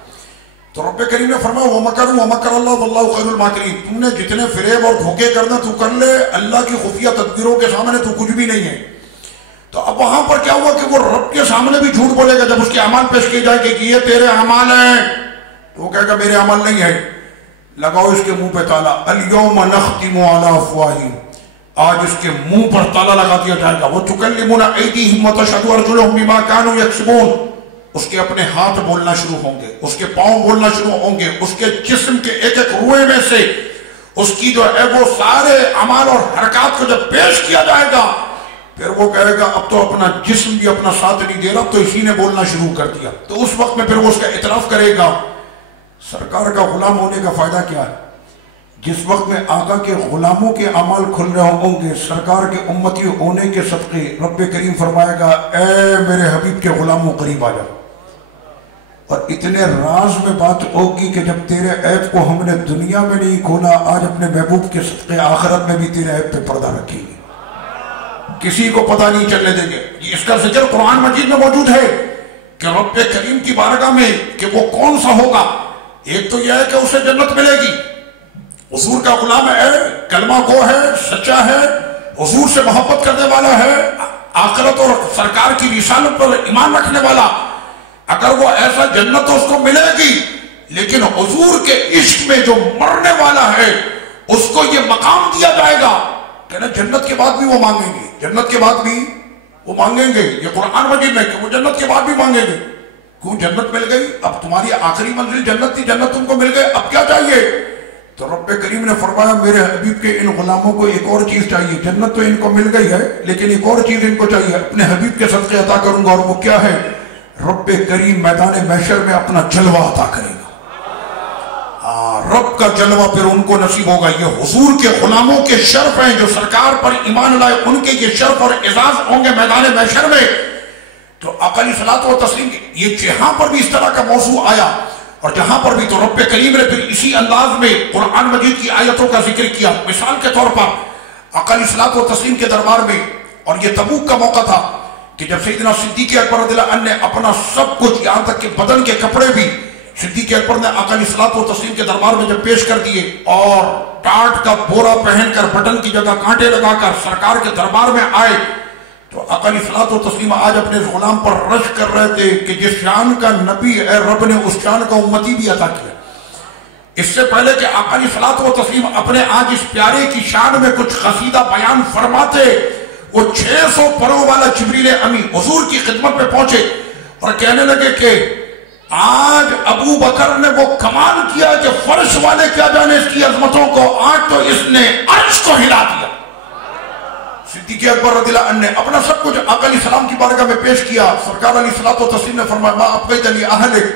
تو رب کریم نے فرمایا وَمَكَرُوا وَمَكَرَ اللَّهُ وَاللَّهُ خَيْرُ الْمَاكِرِينَ، تم نے جتنے فریب اور دھوکے کرنا تو کر لے، اللہ کی خفیہ تدبیروں کے سامنے تو کچھ بھی نہیں ہے۔ تو اب وہاں پر کیا ہوا کہ وہ رب کے سامنے بھی جھوٹ بولے گا، جب اس کے اعمال پیش کیے جائے کہ یہ تیرے اعمال ہیں تو وہ کہے گا میرے عمل نہیں ہے، لگاؤ اس کے منہ پہ تالا، الْيَوْمَ نَخْتِمُ عَلَىٰ أَفْوَاهِهِمْ، آج اس کے منہ پر تالا لگا دیا جائے گا، وَتُكَلِّمُنَا أَيْدِيهِمْ وَتَشْهَدُ أَرْجُلُهُمْ بِمَا كَانُوا يَكْسِبُونَ، اس کے اپنے ہاتھ بولنا شروع ہوں گے، اس کے پاؤں بولنا شروع ہوں گے، اس کے جسم کے ایک ایک روئے میں سے اس کی جو ہے وہ سارے اعمال اور حرکات کو جب پیش کیا جائے گا، پھر وہ کہے گا اب تو اپنا جسم بھی اپنا ساتھ نہیں دے رہا، تو اسی نے بولنا شروع کر دیا۔ تو اس وقت میں پھر وہ اس کا اعتراف کرے گا۔ سرکار کا غلام ہونے کا فائدہ کیا ہے؟ جس وقت میں آقا کے غلاموں کے اعمال کھل رہے ہوں گے، سرکار کے امتی ہونے کے صدقے رب کریم فرمائے گا اے میرے حبیب کے غلاموں قریب آ جاؤ، اور اتنے راز میں بات ہوگی کہ جب تیرے عیب کو ہم نے دنیا میں نہیں کھولا، آج اپنے محبوب کے صدقے آخرت میں بھی تیرے عیب پہ پردہ رکھیں گے، کسی کو پتہ نہیں چلنے دیں گے۔ اس کا ذکر قرآن مجید میں موجود ہے کہ رب کریم کی بارگاہ میں کہ وہ کون سا ہوگا۔ ایک تو یہ ہے کہ اسے جنت ملے گی، حضور کا غلام ہے، کلمہ گو ہے، سچا ہے، حضور سے محبت کرنے والا ہے، آخرت اور سرکار کی رسالت پر ایمان رکھنے والا، اگر وہ ایسا جنت تو اس کو ملے گی، لیکن حضور کے عشق میں جو مرنے والا ہے اس کو یہ مقام دیا جائے گا کہ نا جنت کے بعد بھی وہ مانگیں گے، جنت کے بعد بھی وہ مانگیں گے۔ یہ قرآن مجید میں کہ وہ جنت کے بعد بھی مانگیں گے۔ کیوں؟ جنت مل گئی، اب تمہاری آخری منزل جنت تھی، جنت تم کو مل گئی، اب کیا چاہیے؟ تو رب کریم نے فرمایا میرے حبیب کے ان غلاموں کو ایک اور چیز چاہیے، جنت تو ان کو مل گئی ہے لیکن ایک اور چیز ان کو چاہیے، اپنے حبیب کے صدقے عطا کروں گا، اور وہ کیا ہے؟ رب کریم میدان محشر میں اپنا جلوہ عطا کرے گا۔ رب کا جلوہ پھر ان کو نصیب ہوگا۔ یہ حضور کے غلاموں کے شرف ہیں، جو سرکار پر ایمان لائے، ان کے یہ شرف اور اعزاز ہوں گے میدان محشر میں۔ تو آقا علیہ الصلوۃ والتسلیم یہ جہاں پر بھی اس طرح کا موضوع آیا، اور جہاں پر بھی تو رب کریم نے پھر اسی انداز میں قرآن مجید کی آیتوں کا ذکر کیا۔ مثال کے طور پر آقا علیہ الصلوۃ والتسلیم کے دربار میں، اور یہ تبوک کا موقع تھا کہ جب سیدنا صدیق اکبر رضی اللہ عنہ نے اپنا سب کچھ یہاں تک کہ بدن کے کپڑے بھی صدیق اکبر نے آقا علیہ الصلوۃ والتسلیم کے دربار میں جب پیش کر دیے، اور ٹاٹ کا بورا پہن کر بٹن کی جگہ کانٹے لگا کر سرکار کے دربار میں آئے، تو آقا علیہ الصلوۃ والتسلیم آج اپنے اس غلام پر رش کر رہے تھے کہ جس شان کا نبی ہے رب نے اس شان کا امتی بھی عطا کیا۔ اس سے پہلے کہ آقا علیہ الصلوۃ والتسلیم اپنے آج اس پیارے کی شان میں کچھ قصیدہ بیان فرماتے، وہ 600 پروں والا جبریل امی حضور کی خدمت میں پہنچے اور کہنے لگے کہ آج ابو بکر نے وہ کمال کیا کہ فرش والے کیا جانے اس کی عظمتوں کو، آج تو اس نے عرش کو ہلا دیا۔ صدیق اکبر رضی اللہ عنہ نے اپنا سب کچھ آقا علیہ السلام کی بارگاہ میں پیش کیا۔ سرکار علیہ الصلوۃ والتسلیم نے فرمایا ما ابقیت لی اہلک،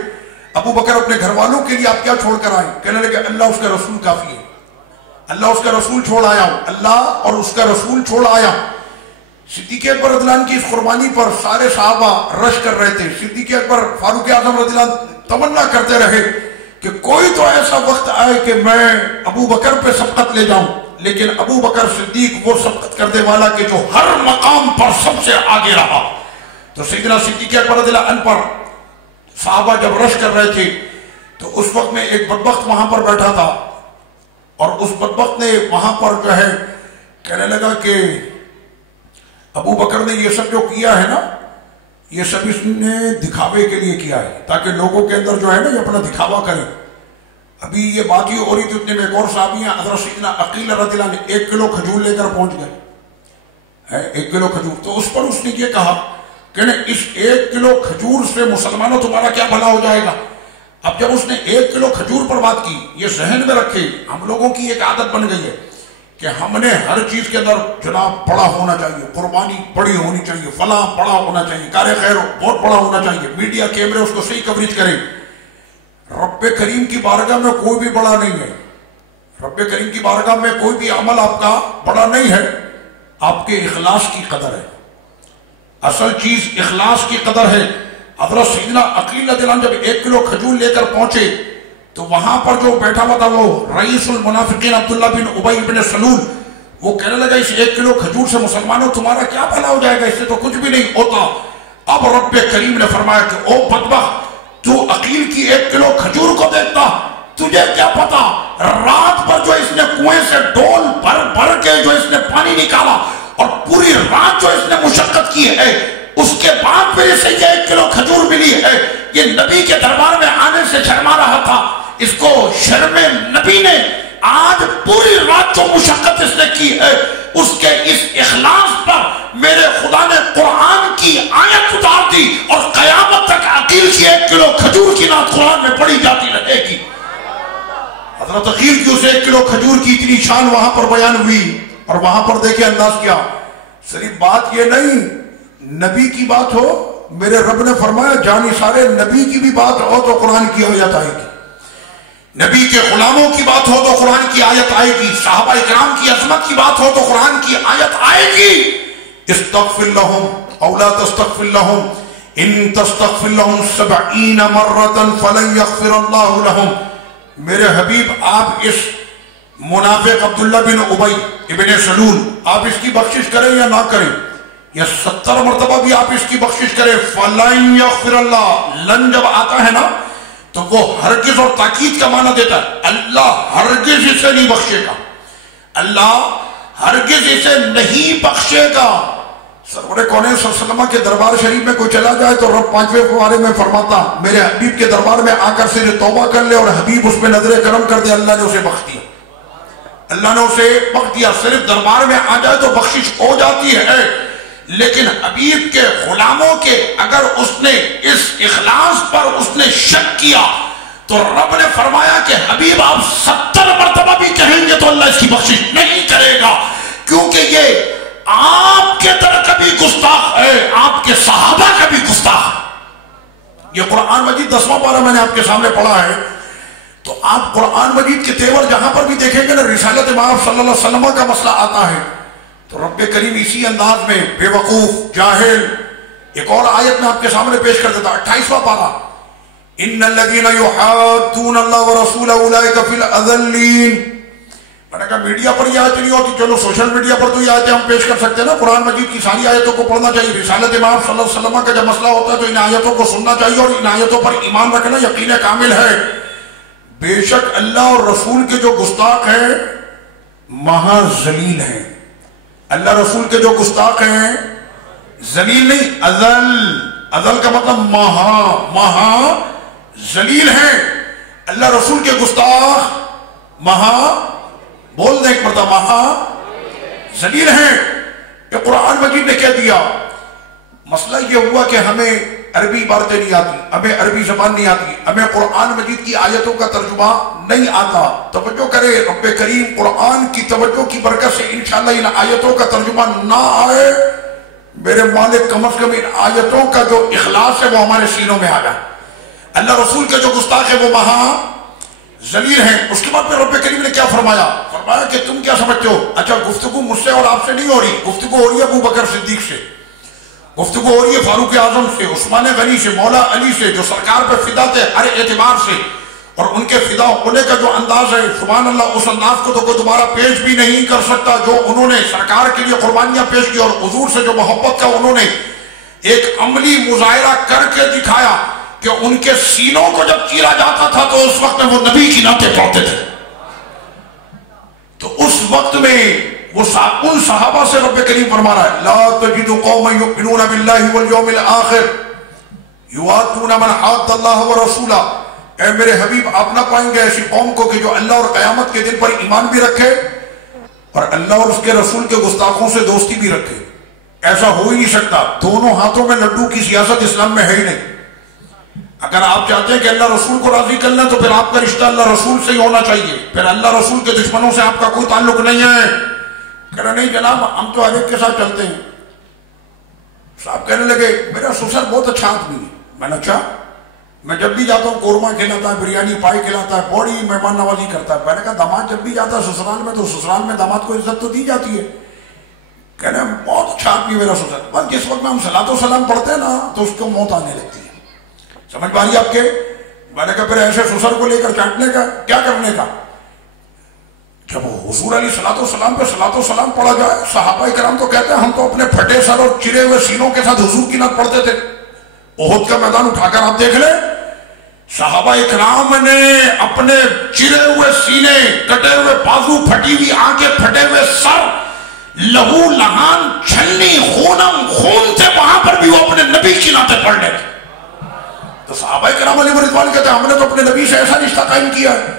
ابو بکر اپنے گھر والوں کے لیے آپ کیا چھوڑ کر آئے؟ کہنے لگے اللہ اس کا رسول کافی ہے، اللہ اس کا رسول چھوڑ آیا ہوں، اللہ اور اس کا رسول چھوڑ آیا ہوں۔ صدیق اکبر رضی اللہ عنہ کی اس قربانی پر سارے صحابہ رش کر رہے تھے۔ صدیق اکبر فاروق اعظم رضی اللہ عنہ تمنا کرتے رہے کہ کوئی تو ایسا وقت آئے کہ میں ابو بکر پہ سبقت لے جاؤں، لیکن ابو بکر صدیق وہ سبقت کرنے والا کہ جو ہر مقام پر سب سے آگے رہا۔ تو سیدنا صدیق اکبر رضی اللہ عنہ پر صحابہ جب رش کر رہے تھے تو اس وقت میں ایک بدبخت وہاں پر بیٹھا تھا، اور اس بدبخت نے وہاں پر جو ہے کہنے لگا کہ ابو بکر نے یہ سب جو کیا ہے نا، یہ سب اس نے دکھاوے کے لیے کیا ہے، تاکہ لوگوں کے اندر جو ہے نا یہ اپنا دکھاوا کریں۔ ابھی یہ بات ہی ہو رہی تھی اتنے میں ایک اور صحابی ہیں حضرت سیدنا عقیل رضی اللہ عنہ 1 کلو کھجور لے کر پہنچ گئے، 1 کلو کھجور۔ تو اس پر اس نے یہ کہا کہ اس 1 کلو کھجور سے مسلمانوں تمہارا کیا بھلا ہو جائے گا۔ اب جب اس نے 1 کلو کھجور پر بات کی، یہ ذہن میں رکھے ہم لوگوں کی ایک عادت بن گئی ہے کہ ہم نے ہر چیز کے اندر جناب بڑا ہونا چاہیے، قربانی بڑی ہونی چاہیے، فلاں بڑا ہونا چاہیے، کار خیر بہت بڑا ہونا چاہیے، میڈیا کیمرے اس کو صحیح کوریج کریں۔ رب کریم کی بارگاہ میں کوئی بھی بڑا نہیں ہے، رب کریم کی بارگاہ میں کوئی بھی عمل آپ کا بڑا نہیں ہے، آپ کے اخلاص کی قدر ہے، اصل چیز اخلاص کی قدر ہے۔ حضرت سیدنا عقیل رضی اللہ عنہ جب 1 کلو کھجور لے کر پہنچے تو وہاں پر جو بیٹھا ہوا تھا وہ رئیس المنافقین عبداللہ بن ابی بن سلول، وہ کہنے لگا اس 1 کلو کھجور سے مسلمانوں تمہارا کیا بھلا ہو جائے گا، اس سے تو کچھ بھی نہیں ہوتا۔ اب رب کریم نے فرمایا کہ او بدبخت، تو عقیل کی 1 کلو کھجور کو دیکھتا، تجھے کیا پتا رات پر جو اس نے کنویں سے ڈول بھر بھر کے جو اس نے پانی نکالا اور پوری رات جو اس نے مشقت کی ہے، اس کے بعد پھر اسے یہ 1 کلو کھجور ملی ہے۔ یہ نبی کے دربار میں آنے سے شرما رہا تھا، اس کو شرم نبی نے آج پوری رات جو مشقت اس نے کی ہے اس کے اس اخلاص پر میرے خدا نے قرآن کی آیت اتار دی، اور قیامت تک عقیل کی 1 کلو کھجور کی نعت قرآن میں پڑھی جاتی رہے گی۔ حضرت عقیل کی اسے 1 کلو کھجور کی اتنی شان وہاں پر بیان ہوئی، اور وہاں پر دیکھیں انداز کیا، صرف بات یہ نہیں نبی کی بات ہو، میرے رب نے فرمایا جانی سارے نبی کی بھی بات ہو تو قرآن کی آیت آئے گی، نبی کے غلاموں کی بات ہو تو قرآن کی آیت آئے گی، صحابہ اکرام کی عظمت کی بات ہو تو قرآن کی آیت آئے گی۔ استغفر لهم او لا تستغفر لهم ان تستغفر لهم 70 مرة فلن يغفر الله لهم۔ میرے حبیب آپ اس منافق عبداللہ بن ابی ابن سلول آپ اس کی بخشش کریں یا نہ کریں، یا 70 مرتبہ بھی آپ اس کی بخشش کریں، فلن یغفر اللہ، لن جب آتا ہے نا تو وہ ہرگز اور تاکید کا معنی دیتا ہے، اللہ ہرگز اسے نہیں بخشے گا، اللہ ہرگز اسے نہیں بخشے گا۔ سرور کونین صلی اللہ علیہ وسلم کے دربار شریف میں کوئی چلا جائے تو رب 5ویں پارے میں فرماتا میرے حبیب کے دربار میں آ کر سے توبہ کر لے اور حبیب اس پہ نظر کرم کر دے، اللہ نے اسے بخش دیا، اللہ نے اسے بخش دیا۔ صرف دربار میں آ جائے تو بخشش ہو جاتی ہے، لیکن حبیب کے غلاموں کے اگر اس نے اس اخلاص پر اس نے شک کیا تو رب نے فرمایا کہ حبیب آپ 70 مرتبہ بھی کہیں گے تو اللہ اس کی بخشش نہیں کرے گا، کیونکہ یہ آپ کے در کا بھی گستاخ ہے، آپ کے صحابہ کا بھی گستاخ ہے۔ یہ قرآن مجید 10واں پارہ میں نے آپ کے سامنے پڑھا ہے، تو آپ قرآن مجید کے تیور جہاں پر بھی دیکھیں گے نا رسالت مآب صلی اللہ علیہ وسلم کا مسئلہ آتا ہے تو رب کریم اسی انداز میں بے وقوف جاہل ایک اور آیت میں آپ کے سامنے پیش کر دیتا، 28واں پارہ، ان الذین یحادون اللہ ورسولہ اولئک فی الاذلین۔ میں نے کہا میڈیا پر یہ آیت نہیں ہوتی، چلو سوشل میڈیا پر تو یہ آیتیں ہم پیش کر سکتے ہیں نا، قرآن مجید کی ساری آیتوں کو پڑھنا چاہیے، رسالت مآب صلی اللہ علیہ وسلم کا جب مسئلہ ہوتا ہے تو ان آیتوں کو سننا چاہیے اور ان آیتوں پر ایمان رکھنا یقین کامل ہے۔ بے شک اللہ اور رسول کے جو گستاخ ہیں مہا ذلیل ہیں، اللہ رسول کے جو گستاخ ہیں ذلیل نہیں، اذل کا مطلب مہا ذلیل ہیں، اللہ رسول کے گستاخ مہا بول دیں ایک مرتبہ مہا ذلیل ہیں۔ یہ قرآن مجید نے کہہ دیا۔ مسئلہ یہ ہوا کہ ہمیں عربی عبارتیں نہیں آتی، ہمیں عربی زبان نہیں آتی، ہمیں قرآن مجید کی آیتوں کا ترجمہ نہیں آتا۔ توجہ کرے رب کریم قرآن کی توجہ کی برکت سے انشاءاللہ ان آیتوں کا ترجمہ نہ آئے، میرے مالک کم از کم ان آیتوں کا جو اخلاص ہے وہ ہمارے سینوں میں آ جائے۔ اللہ رسول کے جو گستاخ ہے وہ مہا ذلیل ہیں۔ اس کے بعد پھر رب کریم نے کیا فرمایا؟ فرمایا کہ تم کیا سمجھتے ہو؟ اچھا گفتگو مجھ سے اور آپ سے نہیں ہو رہی، گفتگو ہو رہی ہے ابو بکر صدیق سے، گفتگو ہو رہی ہے فاروق اعظم سے، عثمان غنی سے، مولا علی سے، جو سرکار پہ فدا تھے ہر اعتبار سے، اور ان کے فدا ہونے کا جو انداز ہے سبحان اللہ، اس انداز کو تو کوئی دوبارہ پیش بھی نہیں کر سکتا جو انہوں نے سرکار کے لیے قربانیاں پیش کی، اور حضور سے جو محبت کا انہوں نے ایک عملی مظاہرہ کر کے دکھایا کہ ان کے سینوں کو جب چیرا جاتا تھا تو اس وقت میں وہ نبی کی نعتیں پڑھتے تھے۔ تو اس وقت میں وہ ان صحابہ سے رب کریم فرما رہا ہے لا تجد قوما یؤمنون باللہ والیوم الآخر یوادون من حاد اللہ ورسولہ۔ اے میرے حبیب آپ نہ پائیں گے ایسی قوم کو کہ جو اللہ اور قیامت کے دن پر ایمان بھی رکھے اور اللہ اور اس کے رسول کے گستاخوں سے دوستی بھی رکھے۔ ایسا ہو ہی نہیں سکتا، دونوں ہاتھوں میں لڈو کی سیاست اسلام میں ہے ہی نہیں۔ اگر آپ چاہتے ہیں کہ اللہ رسول کو راضی کرنا تو پھر آپ کا رشتہ اللہ رسول سے ہی ہونا چاہیے، پھر اللہ رسول کے دشمنوں سے آپ کا کوئی تعلق نہیں ہے۔ کہہ رہے نہیں جناب ہم تو ہر ایک کے ساتھ چلتے ہیں۔ صاحب کہنے لگے میرا سسر بہت اچھا آدمی ہے۔ میں نے اچھا، میں جب بھی جاتا ہوں قورمہ کھلاتا ہے، بریانی پائی کھلاتا ہے، بڑی مہمان نوازی کرتا ہے۔ میں نے کہا داماد جب بھی جاتا ہے سسرال میں تو سسرال میں داماد کو عزت تو دی جاتی ہے۔ کہہ رہے بہت اچھا آدمی میرا سسر، بس جس وقت میں ہم صلاۃ و سلام پڑھتے ہیں نا تو اس کو موت آنے لگتی ہے۔ سمجھ پا رہی آپ کے؟ میں نے کہا پھر ایسے سسر کو لے کر چاٹنے کا کیا کرنے کا؟ جب حضور علیہ الصلوۃ والسلام پہ صلاۃ و سلام پڑھا جائے، صحابہ کرام تو کہتے ہیں ہم تو اپنے پھٹے سر اور چرے ہوئے سینوں کے ساتھ حضور کی نعت پڑھتے تھے۔ احد کا میدان اٹھا کر آپ دیکھ لیں، صحابہ اکرام نے اپنے چرے ہوئے سینے، کٹے ہوئے بازو، پھٹی ہوئی آنکھیں، پھٹے ہوئے سر، لہو لہان چھلنی خونم خون تھے، وہاں پر بھی وہ اپنے نبی کی نعتیں پڑھ لیتے. تو صحابہ کرام علیہ رضوان کہتے ہیں ہم نے تو اپنے نبی سے ایسا رشتہ قائم کیا ہے.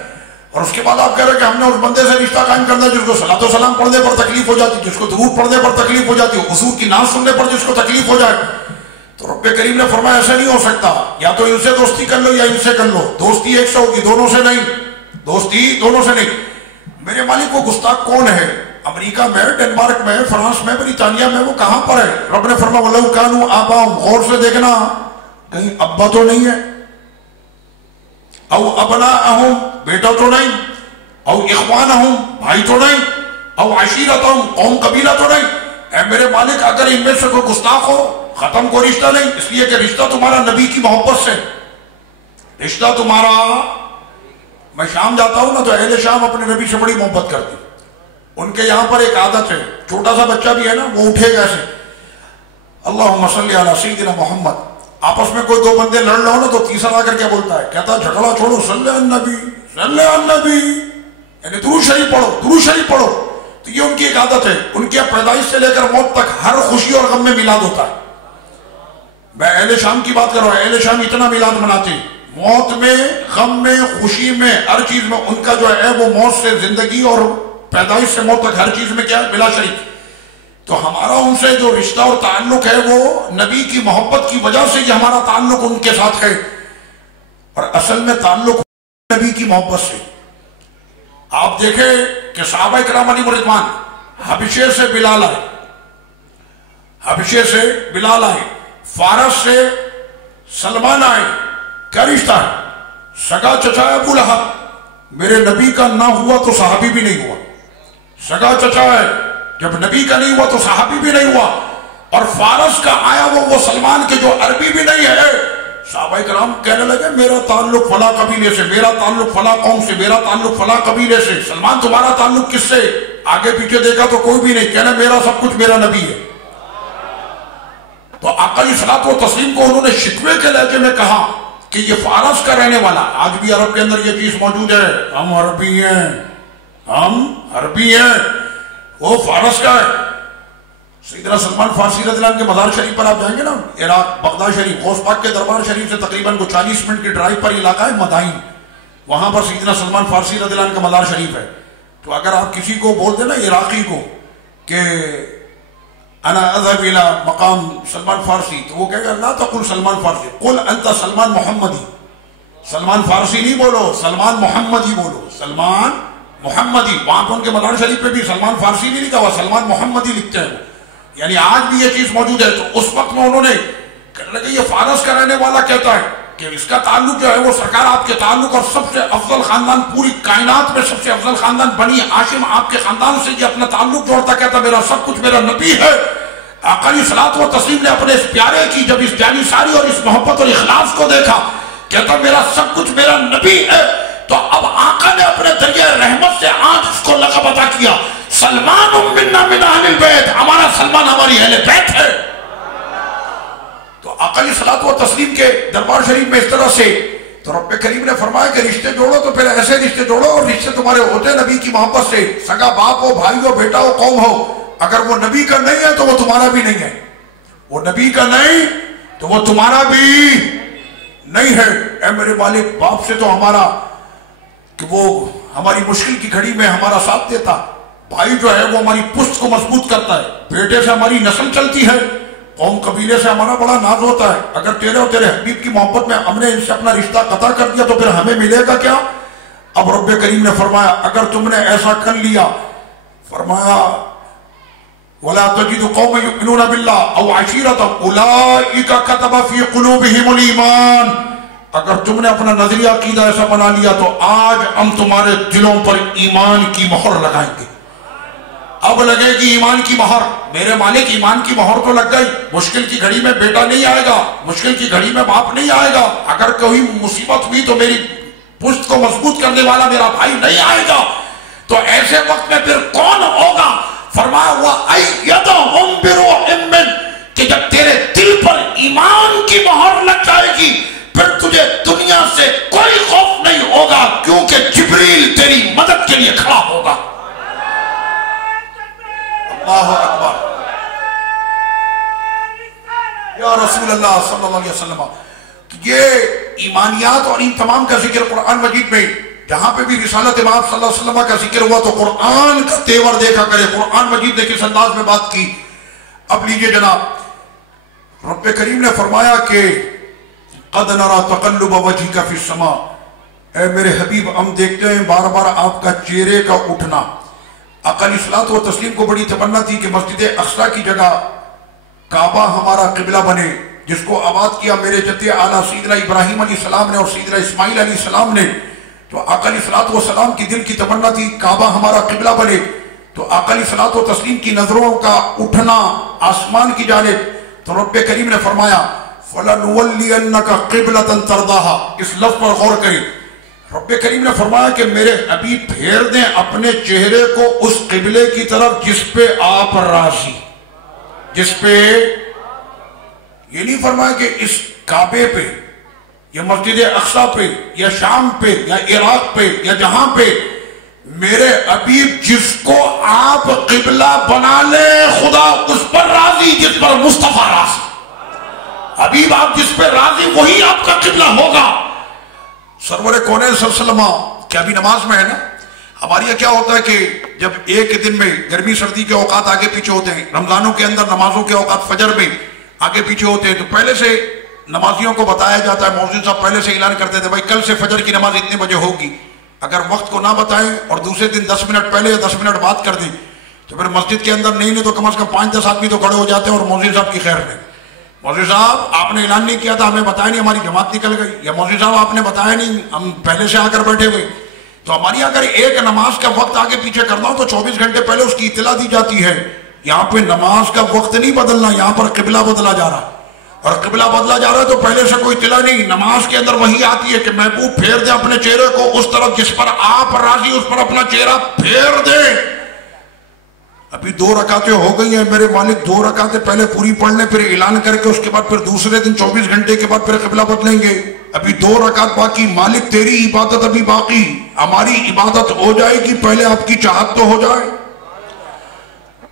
اور اس کے بعد آپ کہہ رہے ہیں کہ ہم نے اس بندے سے رشتہ قائم کرنا جس کو صلاۃ و سلام پڑھنے پر تکلیف ہو جاتی، جس کو درود پڑھنے پر تکلیف ہو جاتی، حضور کی نعت سننے پر جس کو تکلیف ہو جائے. تو رب کریم نے فرمایا ایسا نہیں ہو سکتا، یا تو ان سے دوستی کر لو یا ان سے کر لو. دوستی ایک سے ہوگی، دونوں سے نہیں. دوستی دونوں سے نہیں. میرے مالک کو گستاخ کون ہے؟ امریکہ میں، ڈنمارک میں، فرانس میں، بریٹانیہ میں، وہ کہاں پر ہے؟ رب نے فرمایا وَلَوْ كَانُوا آبَاءَهُمْ. غور سے دیکھنا کہیں ابا تو نہیں ہے، او ابناءہم بیٹا تو نہیں، او اخوانہم بھائی تو نہیں، او عشیرتہم قوم قبیلہ تو نہیں. اے میرے مالک اگر ان میں سے کوئی گستاخ ہو، ختم کو رشتہ نہیں، اس لیے کہ رشتہ تمہارا نبی کی محبت سے. رشتہ تمہارا، میں شام جاتا ہوں نا تو اہل شام اپنے نبی سے بڑی محبت کرتی. ان کے یہاں پر ایک عادت ہے، چھوٹا سا بچہ بھی ہے نا وہ اٹھے گا ایسے اللہم صلی علی سیدنا محمد. آپس میں کوئی دو بندے لڑ رہے ہو نا تو تیسرا آ کر کیا بولتا ہے؟ کہتا ہے جھگڑا چھوڑو، صلی علی النبی، صلی علی النبی، یعنی درود شریف پڑھو، درود شریف پڑھو. تو یہ ان کی ایک عادت ہے. ان کی پیدائش سے لے کر موت تک ہر خوشی اور غم میں میلاد ہوتا ہے. میں اہل شام کی بات کر رہا ہوں. اہل شام اتنا میلاد مناتے ہیں، موت میں، غم میں، خوشی میں، ہر چیز میں. ان کا جو ہے وہ موت سے زندگی اور پیدائش سے موت تک ہر چیز میں کیا ہے؟ ملا شریک. تو ہمارا ان سے جو رشتہ اور تعلق ہے وہ نبی کی محبت کی وجہ سے یہ ہمارا تعلق ان کے ساتھ ہے، اور اصل میں تعلق نبی کی محبت سے. آپ دیکھیں کہ صحابہ کرام علیہ رضوان حبشے سے بلال آئے، حبشے سے بلال آئے، فارس سے سلمان آئے. کیا رشتہ ہے؟ سگا چچا ہے ابو لہب. میرے نبی کا نہ ہوا تو صحابی بھی نہیں ہوا. سگا چچا ہے، جب نبی کا نہیں ہوا تو صحابی بھی نہیں ہوا. اور فارس کا آیا وہ سلمان کے جو عربی بھی نہیں ہے. صحابہ کرام کہنے لگے میرا تعلق فلاں قبیلے سے، میرا تعلق فلاں قوم سے، میرا تعلق فلاں قبیلے سے. سلمان تمہارا تعلق کس سے؟ آگے پیچھے دیکھا تو کوئی بھی نہیں. کہنا میرا سب کچھ میرا نبی ہے. تو آقا علیہ الصلوۃ والتسلیم کو انہوں نے شکوے کے لہجے میں کہا کہ یہ فارس کا رہنے والا. آج بھی عرب کے اندر یہ چیز موجود ہے، ہم عربی ہیں، ہم عربی ہیں، وہ فارس کا ہے. سیدنا سلمان فارسی رضی اللہ عنہ کے مزار شریف پر آپ جائیں گے نا، عراق بغداد شریف، غوث پاک کے دربار شریف سے تقریباً 40 منٹ کی ڈرائیو پر علاقہ ہے مدائن، وہاں پر سیدنا سلمان فارسی رضی اللہ عنہ کا مزار شریف ہے. تو اگر آپ کسی کو بول دیں نا عراقی کو کہ انا اذهب الى مقام سلمان فارسی، تو وہ کہے گا لا تقل سلمان فارسی، قل انت سلمان محمدی. سلمان فارسی نہیں بولو، سلمان محمدی بولو، سلمان محمدی. وہاں پر ان کے مزار شریف پہ بھی سلمان فارسی نہیں لکھا ہوا، سلمان محمدی لکھتے ہیں. یعنی آج بھی یہ چیز موجود ہے. تو اس وقت میں انہوں نے کہنے لگے یہ فارس کا رہنے والا کہتا ہے کہ اس کا تعلق جو ہے وہ سرکار آپ کے تعلق، اور سب سے افضل خاندان پوری کائنات میں سب سے افضل خاندان بنی ہاشم آپ کے خاندان سے یہ اپنا تعلق جوڑتا، کہتا میرا سب کچھ میرا نبی ہے. آقا علیہ الصلوۃ والتسلیم نے اپنے اس پیارے کی جب اس جانی ساری اور اس محبت اور اخلاص کو دیکھا، کہتا میرا سب کچھ میرا نبی ہے. تو اب آقا نے اپنے دریائے رحمت سے آج اس کو لقب عطا کیا، سلمان منا من اہل البیت، ہمارا سلمان ہماری اہل بیت ہے. تو آقا علیہ الصلوۃ والتسلیم کے دربار شریف میں اس طرح سے تو رب کریم نے فرمایا کہ رشتے جوڑو تو پھر ایسے رشتے جوڑو، اور رشتے تمہارے ہوتے نبی کی محبت سے. سگا باپ ہو، بھائی ہو، بیٹا ہو، قوم ہو، اگر وہ نبی کا نہیں ہے تو وہ تمہارا بھی نہیں ہے. وہ نبی کا نہیں تو وہ تمہارا بھی نہیں ہے. اے میرے مالک، باپ سے تو ہمارا کہ وہ ہماری مشکل کی گھڑی میں ہمارا ساتھ دیتا، بھائی جو ہے وہ ہماری پشت کو مضبوط کرتا ہے، بیٹے سے ہماری نسل چلتی ہے، قوم قبیلے سے ہمارا بڑا ناز ہوتا ہے. اگر تیرے اور تیرے حبیب کی محبت میں ہم نے ان سے اپنا رشتہ قطع کر دیا تو پھر ہمیں ملے گا کیا؟ اب رب کریم نے فرمایا اگر تم نے ایسا کر لیا، فرمایا وَلَا تَجِدُ قَوْمَ يُؤْمِنُونَ بِاللَّهِ أَوْ عَشِيرَةً أُولَٰئِكَ كَتَبَ فِي قُلُوبِهِمُ الْإِيمَانَ. اگر تم نے اپنا نظریہ عقیدہ ایسا بنا لیا تو آج ہم تمہارے دلوں پر ایمان کی مہر لگائیں گے. اب لگے گی ایمان کی مہر. میرے مالک ایمان کی مہر تو لگ گئی. مشکل کی گھڑی میں بیٹا نہیں آئے گا، مشکل کی گھڑی میں باپ نہیں آئے گا، اگر کوئی مصیبت ہوئی تو میری پشت کو مضبوط کرنے والا میرا بھائی نہیں آئے گا. تو ایسے وقت میں پھر کون ہوگا؟ فرمایا ہوا ایدہم بروح من، کہ جب تیرے دل پر ایمان کی مہر لگ جائے گی پھر تجھے دنیا سے سے کوئی خوف نہیں ہوگا، کیونکہ جبریل تیری مدد کے لیے کھڑا ہوگا۔ اللہ اکبر یا رسول اللہ صلی اللہ علیہ وسلم۔ یہ ایمانیات اور ان تمام کا ذکر قرآن مجید میں جہاں پہ بھی رسالت امام صلی اللہ علیہ وسلم کا ذکر ہوا تو قرآن کا تیور دیکھا کرے، قرآن مجید نے کس انداز میں بات کی۔ اب لیجئے جناب، رب کریم نے فرمایا کہ قد نرى تقلب وجهك في السماء، اے میرے حبیب ہم دیکھتے ہیں بار بار آپ کا چہرے کا اٹھنا۔ آقا علیہ الصلوۃ والتسلیم کو بڑی تمنا تھی کہ مسجد اقصیٰ کی جگہ کعبہ ہمارا قبلہ بنے، جس کو آباد کیا میرے جد اعلیٰ سیدنا ابراہیم علیہ السلام نے اور سیدنا اسماعیل علیہ السلام نے۔ تو آقا علیہ الصلوۃ والسلام کی دل کی تمنا تھی کعبہ ہمارا قبلہ بنے، تو آقا علیہ الصلوۃ والتسلیم کی نظروں کا اٹھنا آسمان کی جانب، تو رب کریم نے فرمایا فَلَنُوَلِّيَنَّكَ قِبْلَةً تَرْضَاهَا۔ اس لفظ پر غور کریں، رب کریم نے فرمایا کہ میرے حبیب پھیر دیں اپنے چہرے کو اس قبلے کی طرف جس پہ آپ راضی، جس پہ، یہ نہیں فرمایا کہ اس کعبے پہ یا مسجد اقصیٰ پہ یا شام پہ یا عراق پہ یا جہاں پہ میرے حبیب جس کو آپ قبلہ بنا لے خدا اس پر راضی جس پر مصطفیٰ راضی۔ حبیب آپ جس پہ راضی وہی آپ کا قبلہ ہوگا۔ سرور کونین صلی اللہ علیہ وسلم کہ ابھی نماز میں ہے نا، ہمارے یہاں کیا ہوتا ہے کہ جب ایک دن میں گرمی سردی کے اوقات آگے پیچھے ہوتے ہیں، رمضانوں کے اندر نمازوں کے اوقات فجر میں آگے پیچھے ہوتے ہیں، تو پہلے سے نمازیوں کو بتایا جاتا ہے، مؤذن صاحب پہلے سے اعلان کرتے تھے بھائی کل سے فجر کی نماز اتنے بجے ہوگی۔ اگر وقت کو نہ بتائیں اور دوسرے دن 10 منٹ پہلے یا 10 منٹ بعد کر دیں تو پھر مسجد کے اندر نہیں تو کم از کم 5-10 آدمی تو کھڑے ہو جاتے ہیں اور مؤذن صاحب کی خیر میں، مولوی صاحب آپ نے اعلان نہیں کیا تھا، ہمیں بتایا نہیں، ہماری جماعت نکل گئی، یا مولوی صاحب آپ نے بتایا نہیں، ہم پہلے سے آ کر بیٹھے ہوئے۔ تو ہماری اگر ایک نماز کا وقت آگے پیچھے کرنا ہو تو 24 گھنٹے پہلے اس کی اطلاع دی جاتی ہے۔ یہاں پہ نماز کا وقت نہیں بدلنا، یہاں پر قبلہ بدلا جا رہا ہے، اور قبلہ بدلا جا رہا ہے تو پہلے سے کوئی اطلاع نہیں۔ نماز کے اندر وہی آتی ہے کہ محبوب پھیر دیں اپنے چہرے کو اس طرف جس پر آپ راضی، اس پر اپنا چہرہ پھیر دیں۔ ابھی 2 رکعتیں ہو گئی ہیں، میرے مالک 2 رکعتیں پہلے پوری پڑھ لیں، پھر اعلان کر کے اس کے بعد پھر دوسرے دن 24 گھنٹے کے بعد پھر قبلہ بدلیں گے۔ ابھی 2 رکعت باقی، مالک تیری عبادت ابھی باقی، ہماری عبادت ہو جائے گی، پہلے آپ کی چاہت تو ہو جائے۔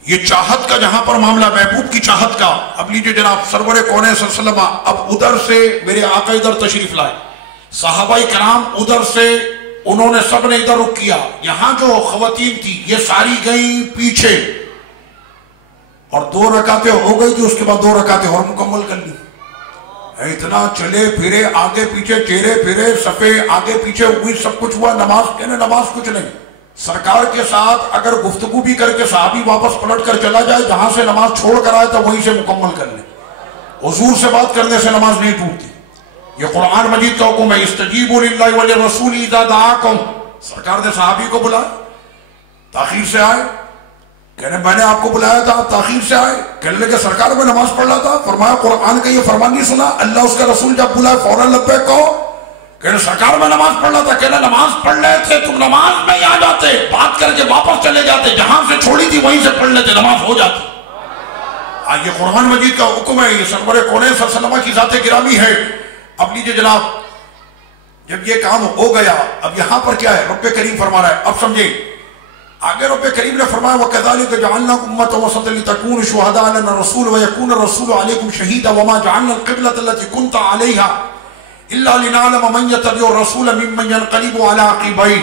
یہ چاہت کا جہاں پر معاملہ، محبوب کی چاہت کا۔ اب لیجئے جناب، سرور کونین صلی اللہ علیہ وسلم اب ادھر سے میرے آقا ادھر تشریف لائے، صحابہ کرام ادھر سے، انہوں نے سب نے ادھر رخ کیا۔ یہاں جو خواتین تھی یہ ساری گئیں پیچھے، اور 2 رکعتیں ہو گئی تھی، اس کے بعد 2 رکعتیں اور مکمل کر لی۔ اتنا چلے پھرے آگے پیچھے، چہرے پھرے، صفے آگے پیچھے ہوئی، سب کچھ ہوا، نماز کہنے نماز کچھ نہیں۔ سرکار کے ساتھ اگر گفتگو بھی کر کے صحابی واپس پلٹ کر چلا جائے، جہاں سے نماز چھوڑ کر آئے تو وہیں سے مکمل کر لے۔ حضور سے بات کرنے سے نماز نہیں ٹوٹتی، یہ قرآن مجید کا حکم ہے، استجیبوا للہ وللرسول اذا دعاکم۔ سرکار نے صحابی کو بلایا، تاخیر سے آئے، کہنے میں نے آپ کو بلایا تھا، آپ تاخیر سے آئے۔ کہنے لگے سرکار میں نماز پڑھ رہا تھا۔ فرمایا قرآن کا یہ فرمان نہیں سنا، اللہ اس کا رسول جب بلائے فوراً لبیک کہو۔ کہنے سرکار میں نماز پڑھ رہا تھا۔ کہنے نماز پڑھ رہے تھے، تم نماز میں ہی آ جاتے، بات کر کے واپس چلے جاتے، جہاں سے چھوڑی تھی وہیں سے پڑھ لیتے، نماز ہو جاتی۔ یہ قرآن مجید کا حکم ہے، یہ سرور کونین صلی اللہ علیہ وسلم کی ذات گرامی ہے۔ اب لیجئے جناب، جب یہ کام ہو گیا، اب یہاں پر کیا ہے، رب کریم فرما رہا ہے، اب سمجھیں آگے رب کریم نے فرمایا وَكَذَلِكَ جَعَلْنَاكُمْ أُمَّةً وَسَطًا لِتَكُونُوا شُهَدَاءَ عَلَى الرَّسُولِ وَيَكُونَ الرَّسُولُ عَلَيْكُمْ شَهِيدًا وَمَا جَعَلْنَا الْقِبْلَةَ الَّتِي كُنْتَ عَلَيْهَا إِلَّا لِنَعْلَمَ مَن يَتَّبِعُ الرَّسُولَ مِمَّن يَنقَلِبُ عَلَى عَقِبَيْهِ۔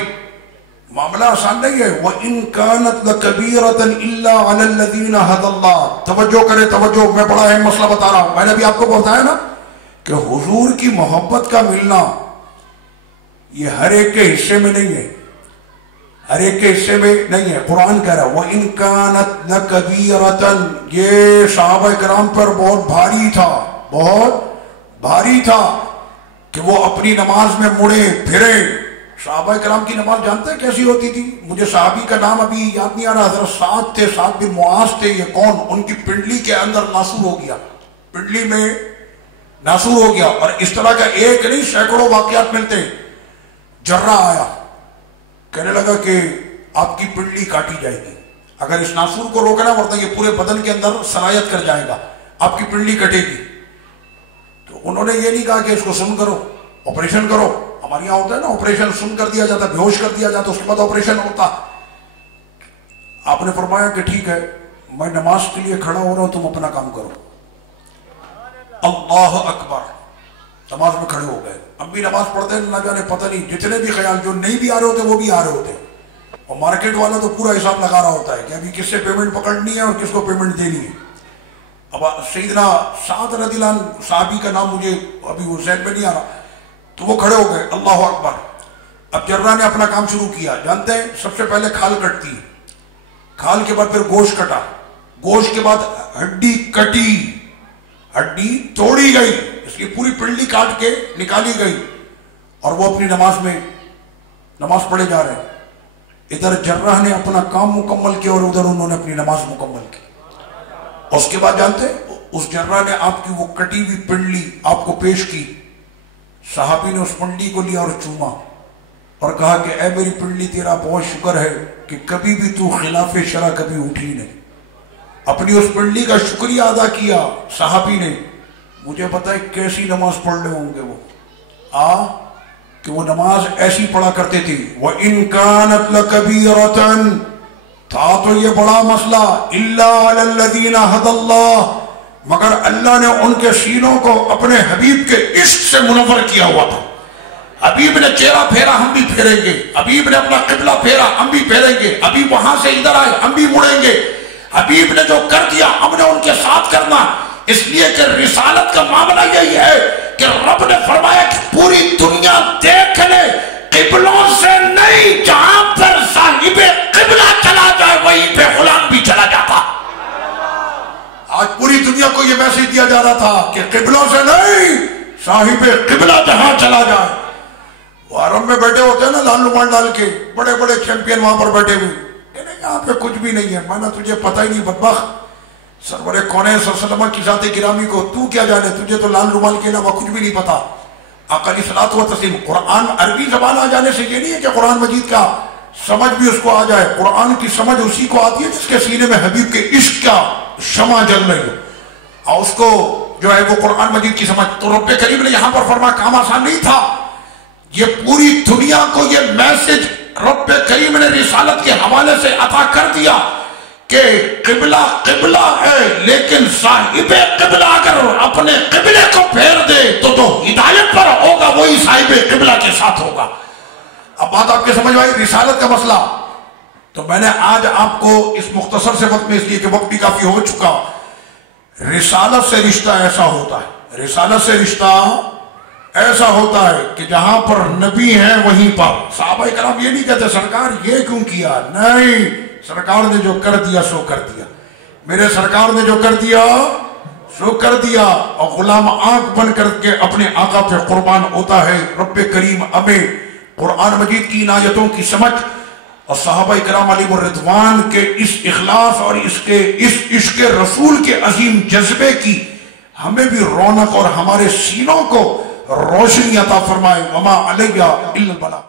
معاملہ آسان نہیں ہے، وَإِن كَانَتْ لَكَبِيرَةً إِلَّا عَلَى الَّذِينَ هَدَى اللَّهُ۔ توجہ کرے توجہ، میں بڑا اہم مسئلہ بتا رہا ہوں۔ میں نے ابھی آپ کو بتایا نا کہ حضور کی محبت کا ملنا یہ ہر ایک کے حصے میں نہیں ہے، ہر ایک کے حصے میں نہیں ہے۔ قرآن کہہ رہا وَإِن كَانَتْ لَكَبِيرَةً، یہ صحابہ کرام پر بہت بھاری تھا، بہت بھاری تھا کہ وہ اپنی نماز میں مڑے پھرے۔ صحابہ کرام کی نماز جانتے ہیں کیسی ہوتی تھی؟ مجھے صحابی کا نام ابھی یاد نہیں آ رہا، حضرت سعد تھے، سعد بن معاذ تھے۔ یہ کون؟ ان کی پنڈلی کے اندر ناسور ہو گیا، پنڈلی میں ناسور ہو گیا، اور اس طرح کا ایک نہیں سینکڑوں واقعات ملتے ہیں۔ جرہ آیا، کہنے لگا کہ آپ کی پنڈلی کاٹی جائے گی، اگر اس ناسور کو روکنا ورنہ یہ پورے بدن کے اندر سرایت کر جائے گا، آپ کی پنڈلی کٹے گی۔ تو انہوں نے یہ نہیں کہا کہ اس کو سن کرو، آپریشن کرو، ہمارے یہاں ہوتا ہے نا آپریشن سن کر دیا جاتا ہے، بے ہوش کر دیا جاتا ہے، اس کے بعد آپریشن ہوتا. آپ نے فرمایا کہ ٹھیک ہے میں نماز کے لیے کھڑا ہو رہا ہوں، تم اپنا کام کرو. اللہ اکبر. نماز میں کھڑے ہو گئے. اب بھی نماز پڑھتے ہیں نہ جانے پتہ نہیں جتنے بھی خیال جو نہیں بھی آ رہے ہوتے وہ بھی آ رہے ہوتے. اور مارکیٹ والا تو پورا حساب لگا رہا ہوتا ہے کہ ابھی کس سے پیمنٹ پکڑنی ہے اور کس کو پیمنٹ دینی ہے. اب سیدنا سعد رضی اللہ عنہ صحابی کا نام مجھے ابھی وہ ذہن میں نہیں آ رہا، تو وہ کھڑے ہو گئے. اللہ اکبر. اب جرہ نے اپنا کام شروع کیا. جانتے ہیں سب سے پہلے کھال کٹتی ہے، کھال کے بعد پھر گوشت کٹا، گوشت کے بعد ہڈی کٹی، ہڈی توڑی گئی، اس کی پوری پنڈلی کاٹ کے نکالی گئی، اور وہ اپنی نماز میں نماز پڑھے جا رہے ہیں. ادھر جرہ نے اپنا کام مکمل کیا اور ادھر انہوں نے اپنی نماز مکمل کی. اور اس کے بعد جانتے اس جرہ نے آپ کی وہ کٹی ہوئی پنڈلی آپ کو پیش کی. صحابی نے اس پنڈلی کو لیا اور چوما اور کہا کہ اے میری پنڈلی تیرا بہت شکر ہے کہ کبھی بھی تو خلاف شرع کبھی اٹھی نہیں. اپنی اس پنڈلی کا شکریہ ادا کیا صحابی نے. مجھے پتا ہے کیسی نماز پڑھ رہے ہوں گے وہ کہ وہ نماز ایسی پڑھا کرتے تھی. وَإِن كَانَتْ لَكَبِيرَةً، تھا تو یہ بڑا مسئلہ، إِلَّا عَلَى الَّذِينَ هَدَى اللَّهُ، مگر اللہ نے ان کے سینوں کو اپنے حبیب کے عشق سے منور کیا ہوا تھا. حبیب نے چہرہ پھیرا ہم بھی پھیریں گے، حبیب نے اپنا قبلہ پھیرا ہم بھی پھیریں گے، حبیب وہاں سے ادھر آئے ہم بھی مڑیں گے. حبیب نے جو کر دیا ہم نے ان کے ساتھ کرنا، اس لیے کہ رسالت کا معاملہ یہی ہے کہ رب نے فرمایا کہ پوری دنیا دیکھ لے، قبلوں سے نہیں، جہاں پر صاحب قبلہ چلا جائے وہیں پہ غلام بھی چلا جاتا. آج پوری دنیا کو یہ میسج دیا جا رہا تھا کہ قبلوں سے نہیں، صاحب قبلہ جہاں چلا جائے. وہ حرم میں بیٹھے ہوتے ہیں نا لال رومال ڈال کے، بڑے بڑے چیمپئن وہاں پر بیٹھے ہوئے، یہاں پہ کچھ بھی نہیں ہے. میں نے تجھے پتہ ہی نہیں بدبخت، سرور کونین صلی اللہ علیہ وسلم کی ذات گرامی کو تو کیا جانے، تجھے تو لال رومال کے علاوہ کچھ بھی نہیں پتا. آقا علیہ الصلوۃ والتسلیم. قرآن عربی زبان آ جانے سے یہ نہیں ہے کہ قرآن مجید کا سمجھ بھی اس کو آ جائے. قرآن کی سمجھ اسی کو آتی ہے جس کے سینے میں حبیب کے عشق کا شمع جل رہی ہے، اور اس کو جو ہے وہ قرآن مجید کی سمجھ. تو رب کریم نے یہاں پر فرمایا کام آسان نہیں تھا. یہ پوری دنیا کو یہ میسج رب کریم نے رسالت کے حوالے سے عطا کر دیا کہ قبلہ قبلہ ہے، لیکن صاحب قبلہ اگر اپنے قبلے کو پھیر دے تو جو ہدایت پر ہوگا وہی صاحب قبلہ کے ساتھ ہوگا. اب بات آپ کے سمجھ میں آئی رسالت کا مسئلہ. تو میں نے آج آپ کو اس مختصر سے وقت میں، اس لیے کہ وقت بھی کافی ہو چکا، رسالت سے رشتہ ایسا ہوتا ہے، رسالت سے رشتہ ایسا ہوتا ہے کہ جہاں پر نبی ہیں وہیں پر صحابہ کرام یہ نہیں کہتے سرکار یہ کیوں کیا، نہیں، سرکار نے جو کر دیا سو کر دیا، میرے سرکار نے جو کر دیا سو کر دیا. اور غلام آنکھ بن کر کے اپنے آقا پہ قربان ہوتا ہے. رب کریم ہمیں قرآن مجید کی عنایتوں کی سمجھ اور صحابہ کرام علیہ الرضوان کے اس اخلاص اور اس عشق رسول کے عظیم جذبے کی ہمیں بھی رونق اور ہمارے سینوں کو روشنی عطا فرمائے. وما علیہ الا البلاغ.